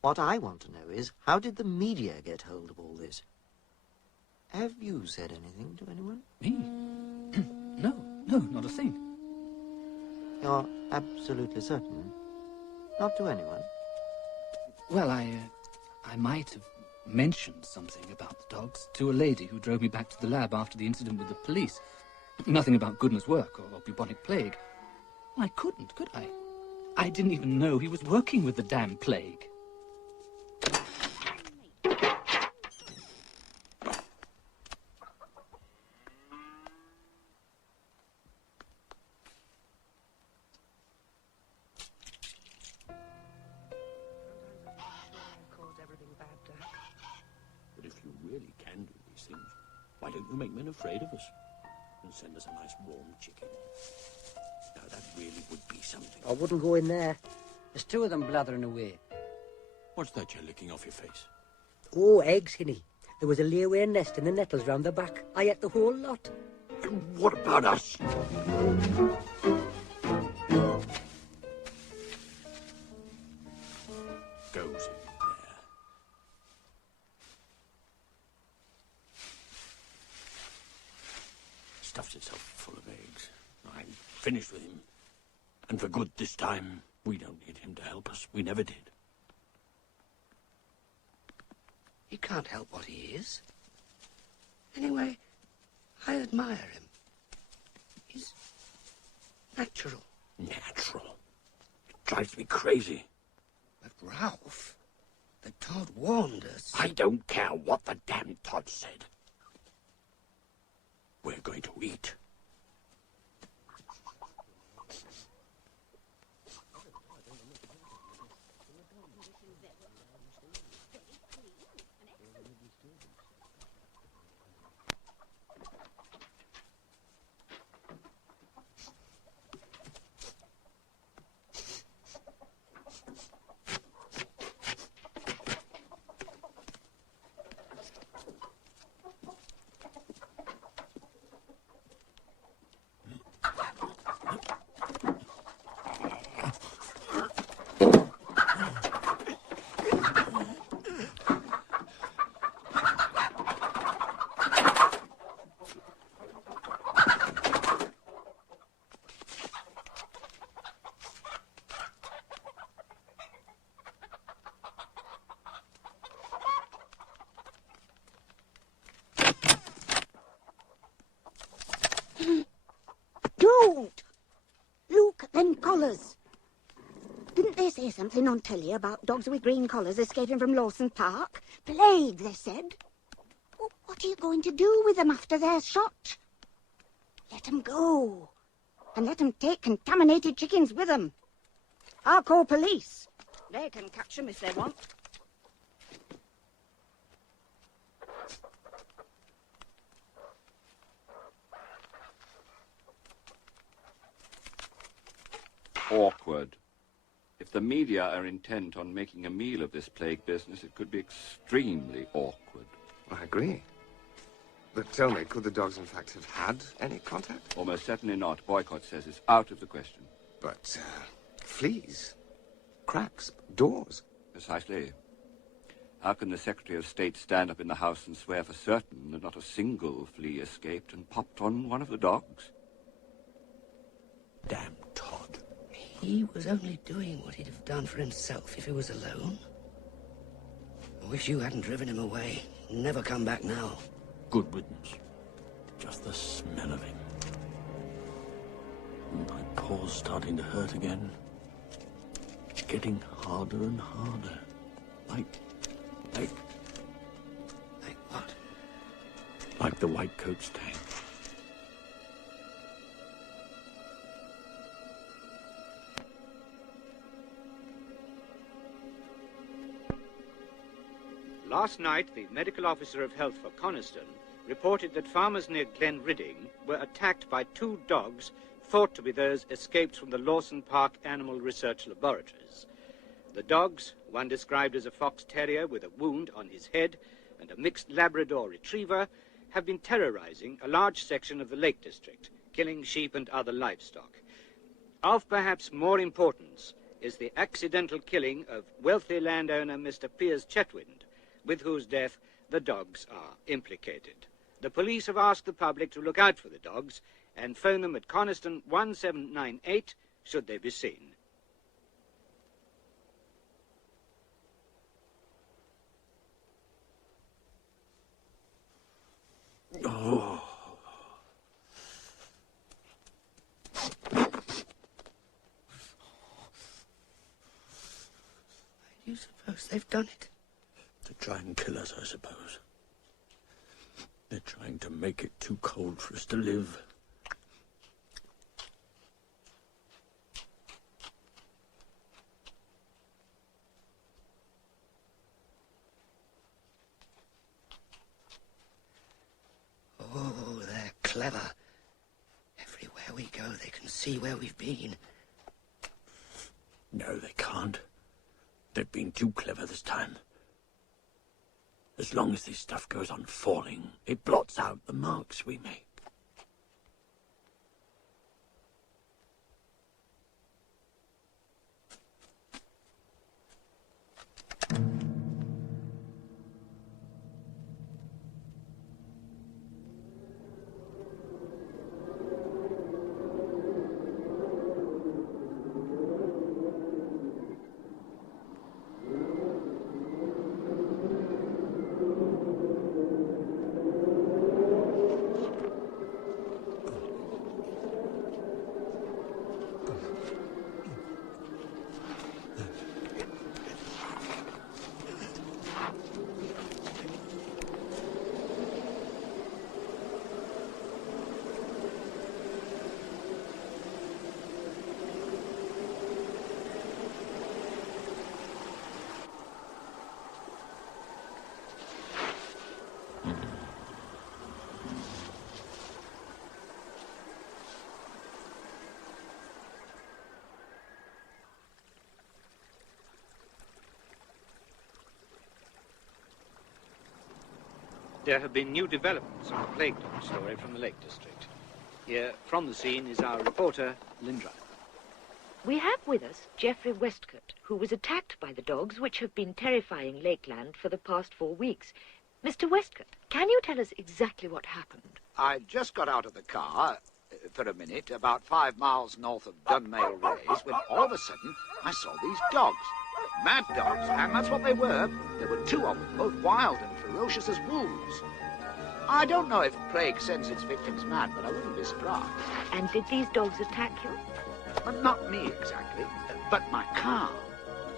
What I want to know is, how did the media get hold of all this? Have you said anything to anyone? Me? No, not a thing. You're absolutely certain? Not to anyone? Well, I might have mentioned something about the dogs to a lady who drove me back to the lab after the incident with the police. Nothing about Goodner's work or bubonic plague. I couldn't, could I? I didn't even know he was working with the damn plague. But if you really can do these things, why don't you make men afraid of us? And send us a nice warm chicken? Now, that really would be something. I wouldn't go in there. There's two of them blathering away. What's that you're licking off your face? Oh, eggs, Hinny. There was a layaway nest in the nettles round the back. I ate the whole lot. And what about us? stuffs itself full of eggs. I'm finished with him. And for good this time. We don't need him to help us. We never did. He can't help what he is. Anyway, I admire him. He's natural. Natural? It drives me crazy. But Rowf, the Todd warned us. I don't care what the damn Todd said. We're going to eat. Don't! Look at them collars. Didn't they say something on telly about dogs with green collars escaping from Lawson Park? Plague, they said. What are you going to do with them after they're shot? Let them go. And let them take contaminated chickens with them. I'll call police. They can catch them if they want. Awkward. If the media are intent on making a meal of this plague business, it could be extremely awkward. I agree. But tell me, could the dogs in fact have had any contact? Almost certainly not. Boycott says it's out of the question. But, fleas, cracks, doors. Precisely. How can the Secretary of State stand up in the House and swear for certain that not a single flea escaped and popped on one of the dogs? Damn Todd. He was only doing what he'd have done for himself if he was alone. I wish you hadn't driven him away. Never come back now. Good riddance. Just the smell of him. My paw's starting to hurt again. Getting harder and harder. Like what? Like the white coat's tank. Last night, the medical officer of health for Coniston reported that farmers near Glenridding were attacked by 2 dogs thought to be those escaped from the Lawson Park Animal Research Laboratories. The dogs, one described as a fox terrier with a wound on his head and a mixed Labrador retriever, have been terrorizing a large section of the Lake District, killing sheep and other livestock. Of perhaps more importance is the accidental killing of wealthy landowner Mr. Piers Chetwynd, with whose death the dogs are implicated. The police have asked the public to look out for the dogs and phone them at Coniston 1798 should they be seen. Oh. You suppose they've done it? To try and kill us, I suppose. They're trying to make it too cold for us to live. Oh, they're clever. Everywhere we go, they can see where we've been. No, they can't. They've been too clever this time. As long as this stuff goes on falling, it blots out the marks we make. There have been new developments on the plague dog story from the Lake District. Here, from the scene, is our reporter, Lynn Driver. We have with us Geoffrey Westcott, who was attacked by the dogs which have been terrifying Lakeland for the past 4 weeks. Mr. Westcott, can you tell us exactly what happened? I just got out of the car, for a minute, about 5 miles north of Dunmail Race, when all of a sudden I saw these dogs. Mad dogs, and that's what they were. There were 2 of them, both wild and ferocious as wolves. I don't know if plague sends its victims mad, but I wouldn't be surprised. And did these dogs attack you? Well, not me exactly, but my car.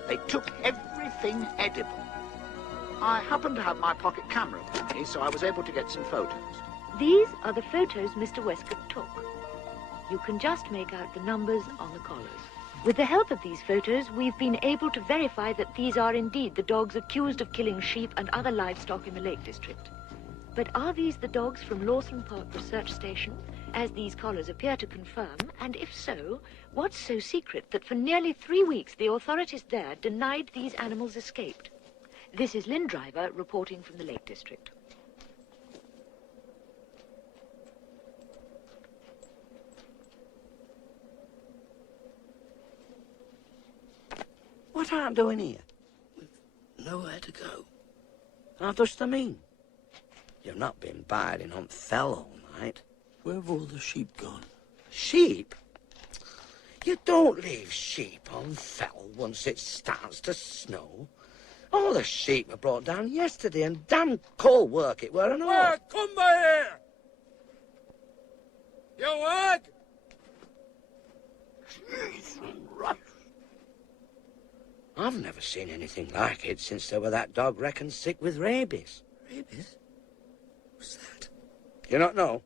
They took everything edible. I happened to have my pocket camera with me, so I was able to get some photos. These are the photos Mr. Westcott took. You can just make out the numbers on the collars. With the help of these photos, we've been able to verify that these are indeed the dogs accused of killing sheep and other livestock in the Lake District. But are these the dogs from Lawson Park Research Station, as these collars appear to confirm? And if so, what's so secret that for nearly 3 weeks the authorities there denied these animals escaped? This is Lynn Driver reporting from the Lake District. What are you doing here? We've nowhere to go. How does that mean? You've not been biding on Fell all night. Where have all the sheep gone? Sheep? You don't leave sheep on Fell once it starts to snow. All the sheep were brought down yesterday, and damn cold work it were and all. Wag, come by here! You wag! I've never seen anything like it since there were that dog reckoned sick with rabies. Rabies? What's that? You not know?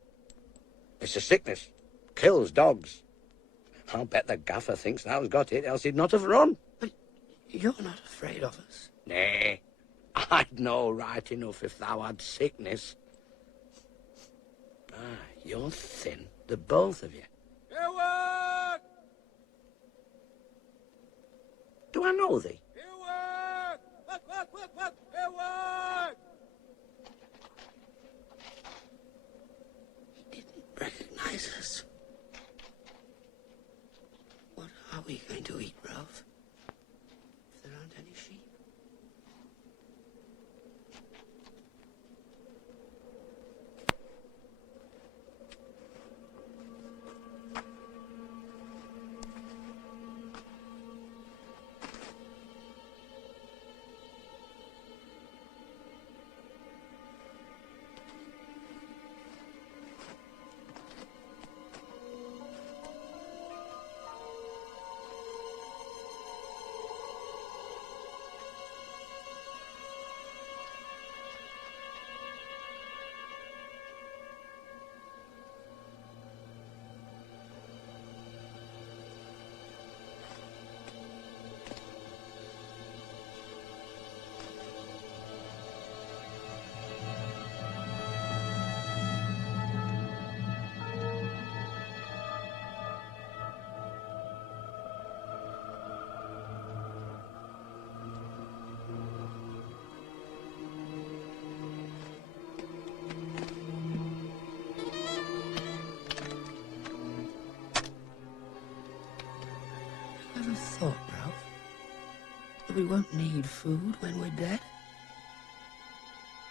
It's a sickness. Kills dogs. I'll bet the gaffer thinks thou's got it, else he'd not have run. But you're not afraid of us? Nay, I'd know right enough if thou had sickness. You're thin, the both of you. Ewan! Do I know thee? Ewan! What? Ewan! He didn't recognize us. What are we going to eat, Ralph? If there aren't any sheep? Ever thought, Ralph, that we won't need food when we're dead?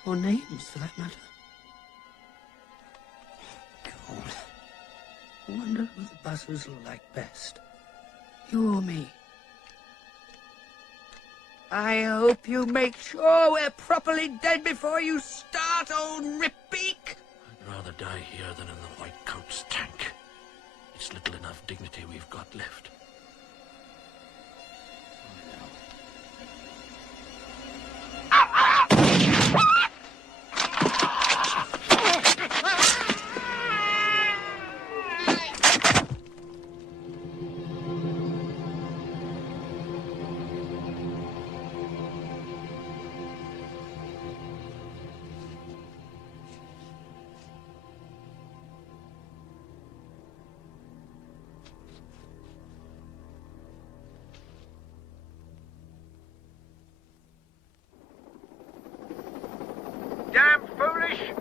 Or names, for that matter? God, I wonder who the buzzers will like best. You or me? I hope you make sure we're properly dead before you start, old Ripbeak. I'd rather die here than in the White Coat's tank. It's little enough dignity we've got left. Damn foolish!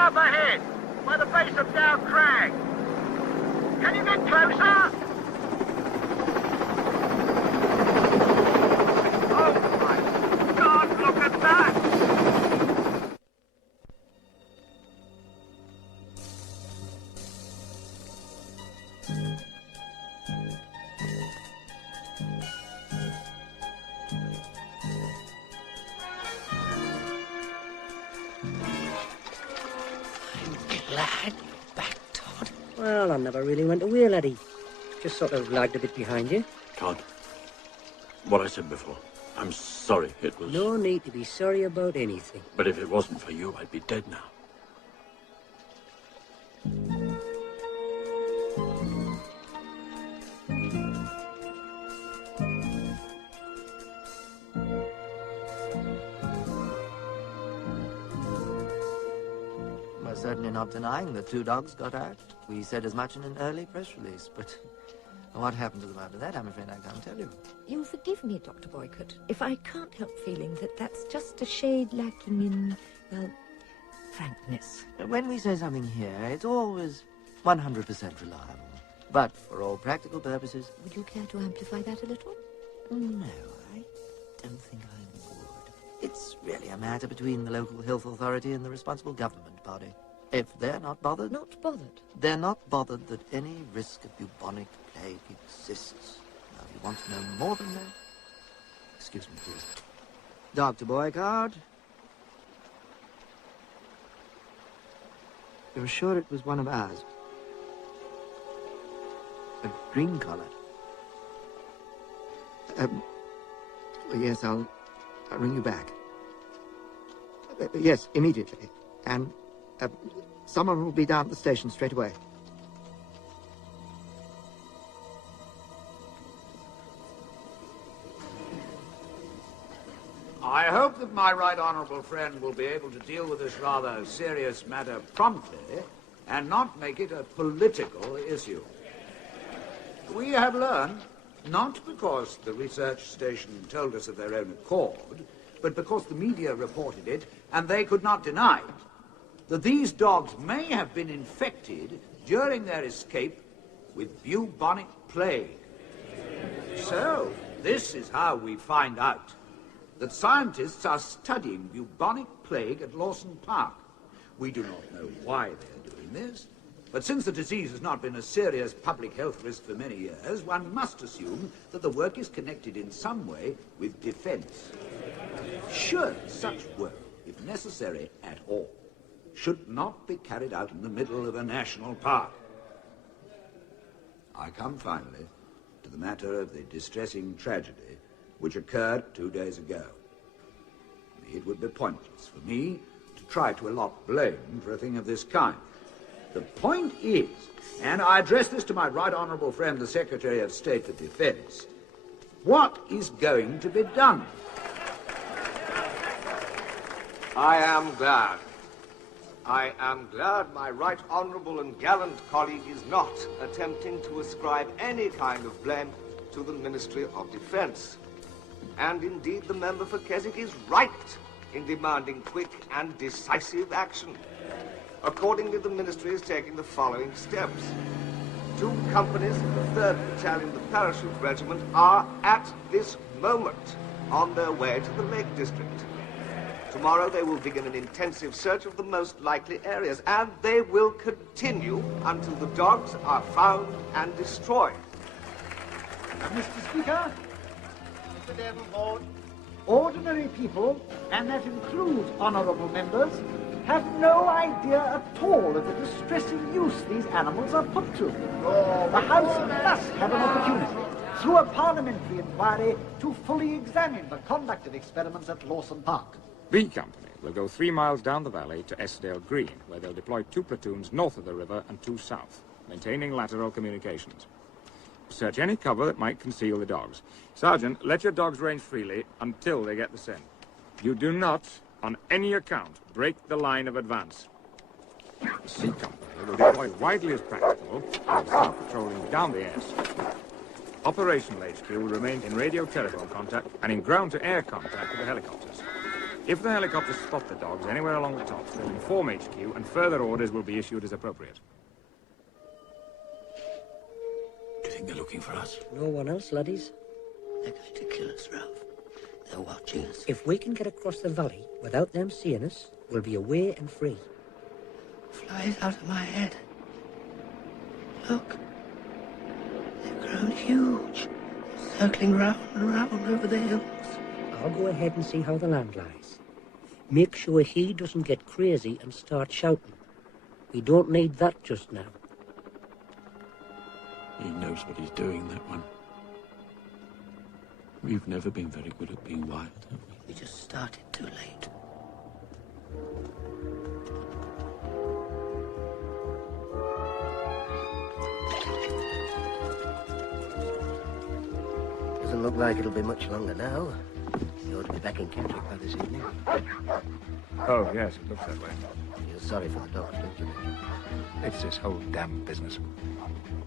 up ahead, by the base of Down Crag. Can you get closer? Oh my God, look at that! Glad you're back, Todd. Well, I never really went away, laddie. Just sort of lagged a bit behind you. Todd, what I said before. I'm sorry it was... No need to be sorry about anything. But if it wasn't for you, I'd be dead now. We're certainly not denying that 2 dogs got out. We said as much in an early press release, but what happened to them after that, I'm afraid I can't tell you. You'll forgive me, Dr. Boycott, if I can't help feeling that that's just a shade lacking in, well, frankness. When we say something here, it's always 100% reliable. But for all practical purposes... Would you care to amplify that a little? No, I don't think I would. It's really a matter between the local health authority and the responsible government body. If they're not bothered... Not bothered? They're not bothered that any risk of bubonic plague exists. Now, if you want to know more than that... Excuse me, please. Dr. Boycott? You're sure it was one of ours? A green collar? Yes, I'll ring you back. Yes, immediately. And someone will be down at the station straight away. I hope that my right honourable friend will be able to deal with this rather serious matter promptly and not make it a political issue. We have learned, not because the research station told us of their own accord, but because the media reported it and they could not deny it, that these dogs may have been infected during their escape with bubonic plague. So, this is how we find out that scientists are studying bubonic plague at Lawson Park. We do not know why they are doing this, but since the disease has not been a serious public health risk for many years, one must assume that the work is connected in some way with defense. Surely such work, if necessary at all, should not be carried out in the middle of a national park. I come finally to the matter of the distressing tragedy which occurred 2 days ago. It would be pointless for me to try to allot blame for a thing of this kind. The point is, and I address this to my right honourable friend, the Secretary of State for Defence, what is going to be done? I am glad. I am glad my right honourable and gallant colleague is not attempting to ascribe any kind of blame to the Ministry of Defence. And indeed, the member for Keswick is right in demanding quick and decisive action. Accordingly, the Ministry is taking the following steps. 2 companies of the 3rd Battalion, the Parachute Regiment, are at this moment on their way to the Lake District. Tomorrow they will begin an intensive search of the most likely areas, and they will continue until the dogs are found and destroyed. Mr. Speaker, Mr. Davenport, ordinary people, and that includes honourable members, have no idea at all of the distressing use these animals are put to. The House must have an opportunity, through a parliamentary inquiry, to fully examine the conduct of experiments at Lawson Park. B Company will go 3 miles down the valley to Esdale Green, where they'll deploy 2 platoons north of the river and 2 south, maintaining lateral communications. Search any cover that might conceal the dogs. Sergeant, let your dogs range freely until they get the scent. You do not, on any account, break the line of advance. The C Company will deploy widely as practicable, and start patrolling down the airstrip. Operational HQ will remain in radio telephone contact and in ground-to-air contact with the helicopters. If the helicopters spot the dogs anywhere along the tops, they'll inform HQ and further orders will be issued as appropriate. Do you think they're looking for us? No one else, laddies. They're going to kill us, Rowf. They're watching us. If we can get across the valley without them seeing us, we'll be away and free. Flies out of my head. Look. They've grown huge. Circling round and round over the hills. I'll go ahead and see how the land lies. Make sure he doesn't get crazy and start shouting. We don't need that just now. He knows what he's doing, that one. We've never been very good at being wild, have we? We just started too late. Doesn't look like it'll be much longer now. You ought to be back in Kendrick by this evening. Oh, yes, it looks that way. You're sorry for the dogs, don't you? It's this whole damn business.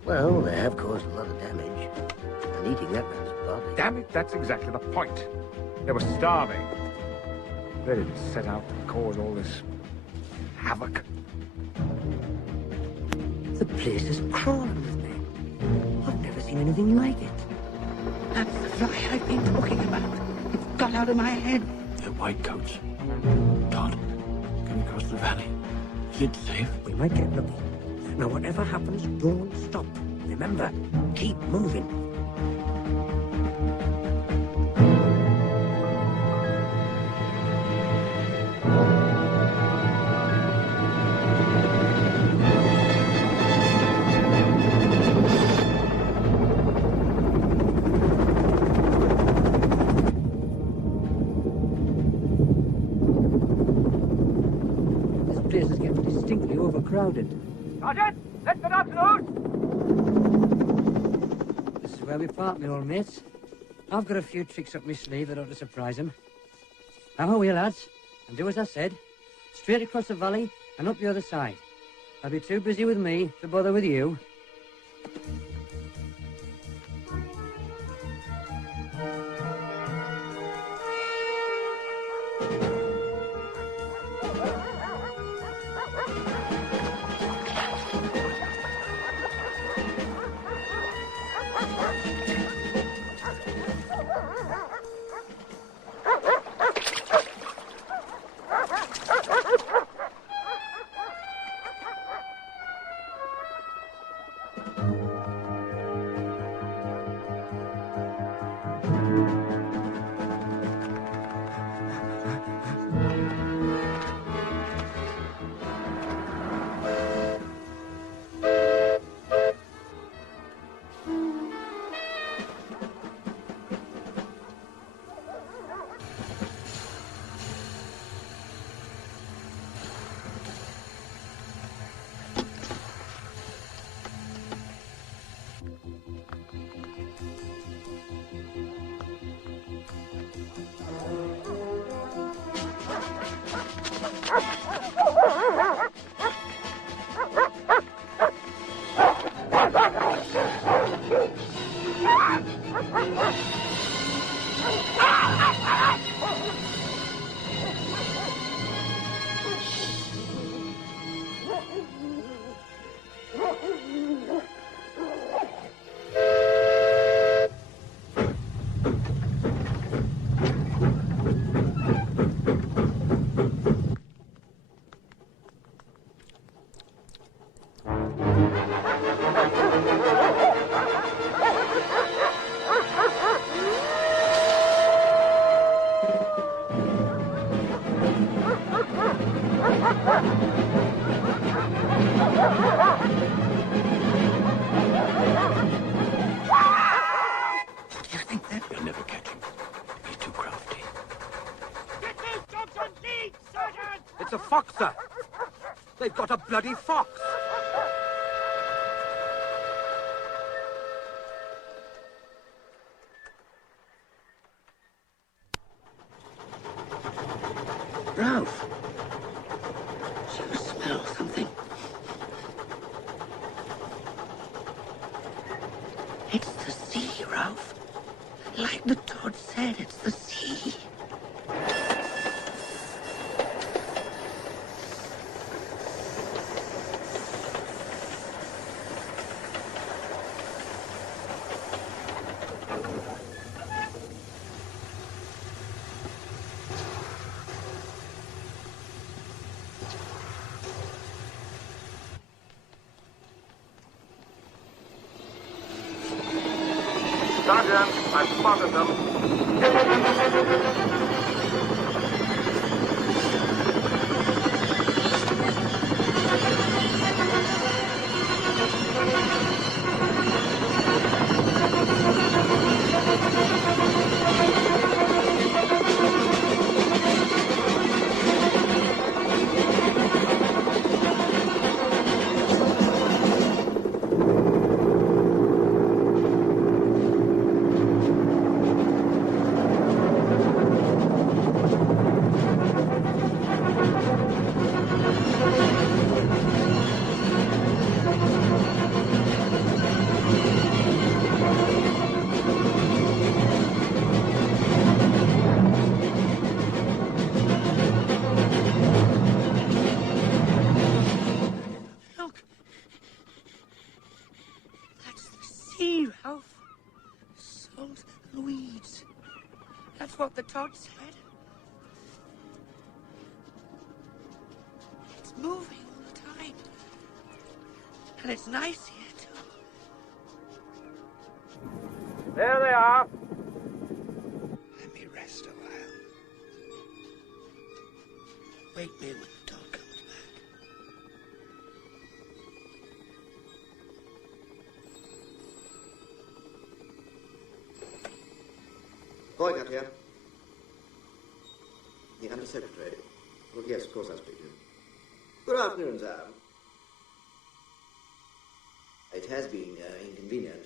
Well, they have caused a lot of damage. And eating that man's body. Damn it, that's exactly the point. They were starving. They didn't set out to cause all this havoc. The place is crawling with men. I've never seen anything like it. That's the fly I've been talking about. It's got out of my head. They're whitecoats. Todd, can we cross the valley? Is it safe? We might get lucky. Now, whatever happens, don't stop. Remember, keep moving. This place is getting distinctly overcrowded. Sergeant, let the dogs loose! This is where we part, my old mates. I've got a few tricks up my sleeve that ought to surprise him. Now away, lads, and do as I said. Straight across the valley and up the other side. I'll be too busy with me to bother with you. You'll never catch him. He's too crafty. Get those dogs on lead, Sergeant! It's a fox, sir. They've got a bloody fox. Rowf! Do you smell something? It's the sea, Rowf. Like the Todd said, it's the sea. Sergeant, I've spotted them. Rowf. Salt and weeds. That's what the Todd said. It's moving all the time. And it's nice here, too. There they are. Let me rest a while. Wake me when the dog comes back. Boy got here. The Undersecretary. Well, yes, of course I'll speak to him. Good afternoon, sir. It has been inconvenient.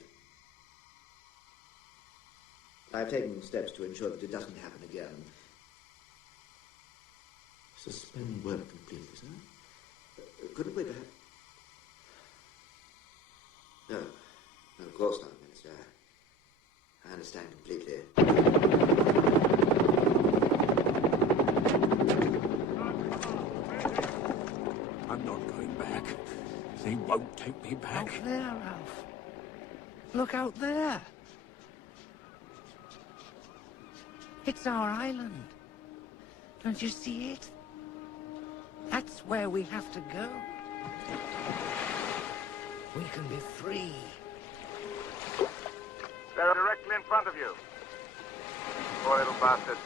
I've taken steps to ensure that it doesn't happen again. Suspend work completely, sir? Couldn't we perhaps... No, of course not, Minister. I understand completely. I'm not going back. They won't take me back. Out there, Rowf. Look out there. It's our island. Don't you see it? That's where we have to go. We can be free. They're directly in front of you. Poor little bastard.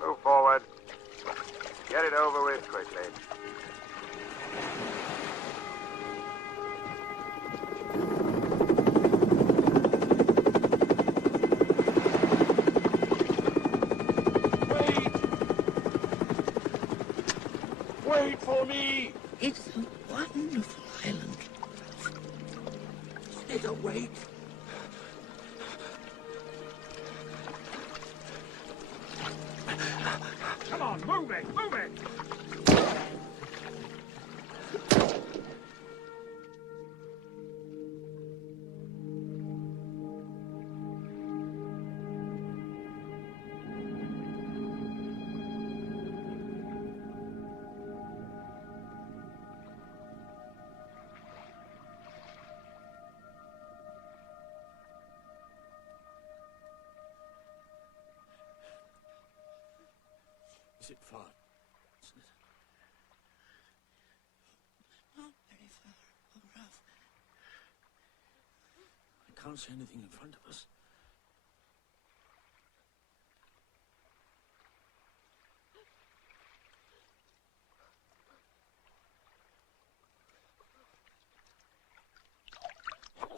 Move forward. Get it over with quickly. Wait for me! It's a wonderful island. Snitter, wait. Come on, move it, move it! Is it far, Snitter? Not very far, Rowf. I can't see anything in front of us.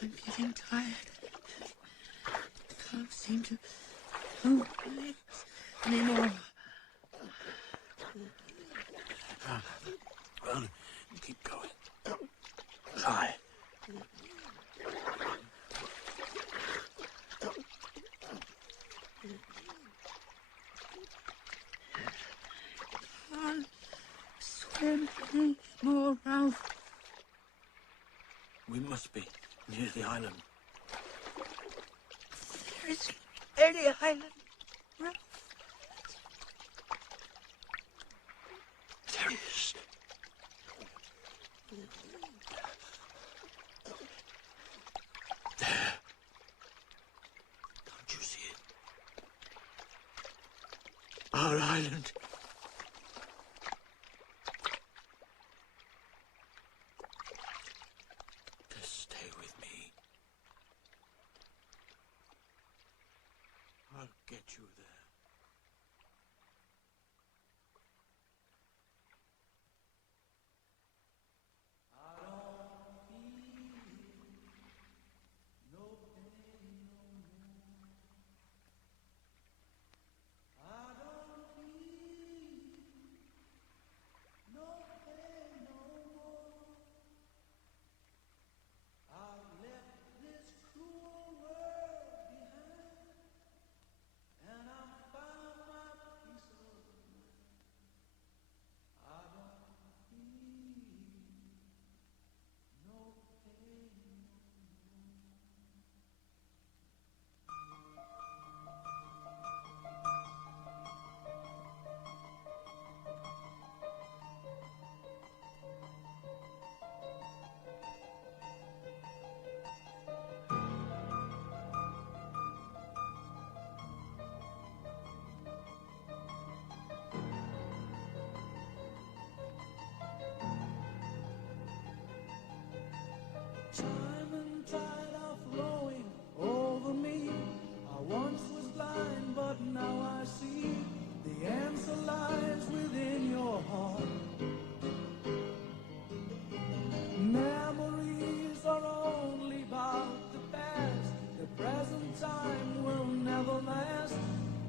I'm getting tired. I can't seem to move my legs anymore. Well, keep going. Try. Can't swim anymore, Rowf. We must be near the island. There isn't any island, Rowf. There is. There. Can't you see it? Our island. Just stay with me.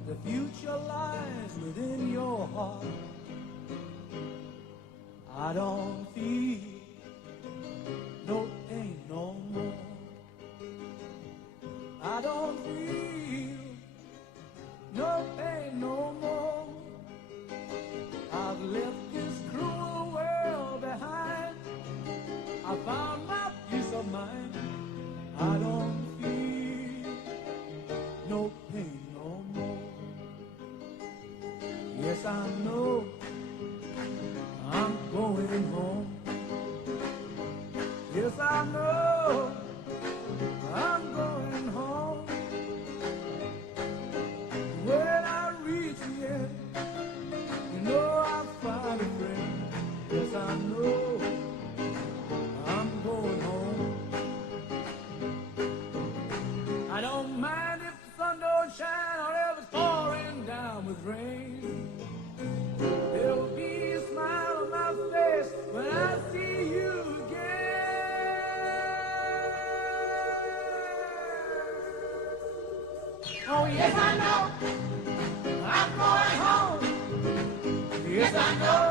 The future lies within your heart. I don't feel no pain no more. I don't feel no pain no more. I've left this cruel world behind. I found my peace of mind. I don't feel no pain no more. Yes, I know I'm going home. Yes, I know I'm going home. When I reach the end, you know I'll find a friend. Yes, I know I'm going home. I don't mind if the sun don't shine or if it's pouring down with rain. There'll be a smile on my face when I see you again. Oh, yes, I know I'm going home. Yes, I know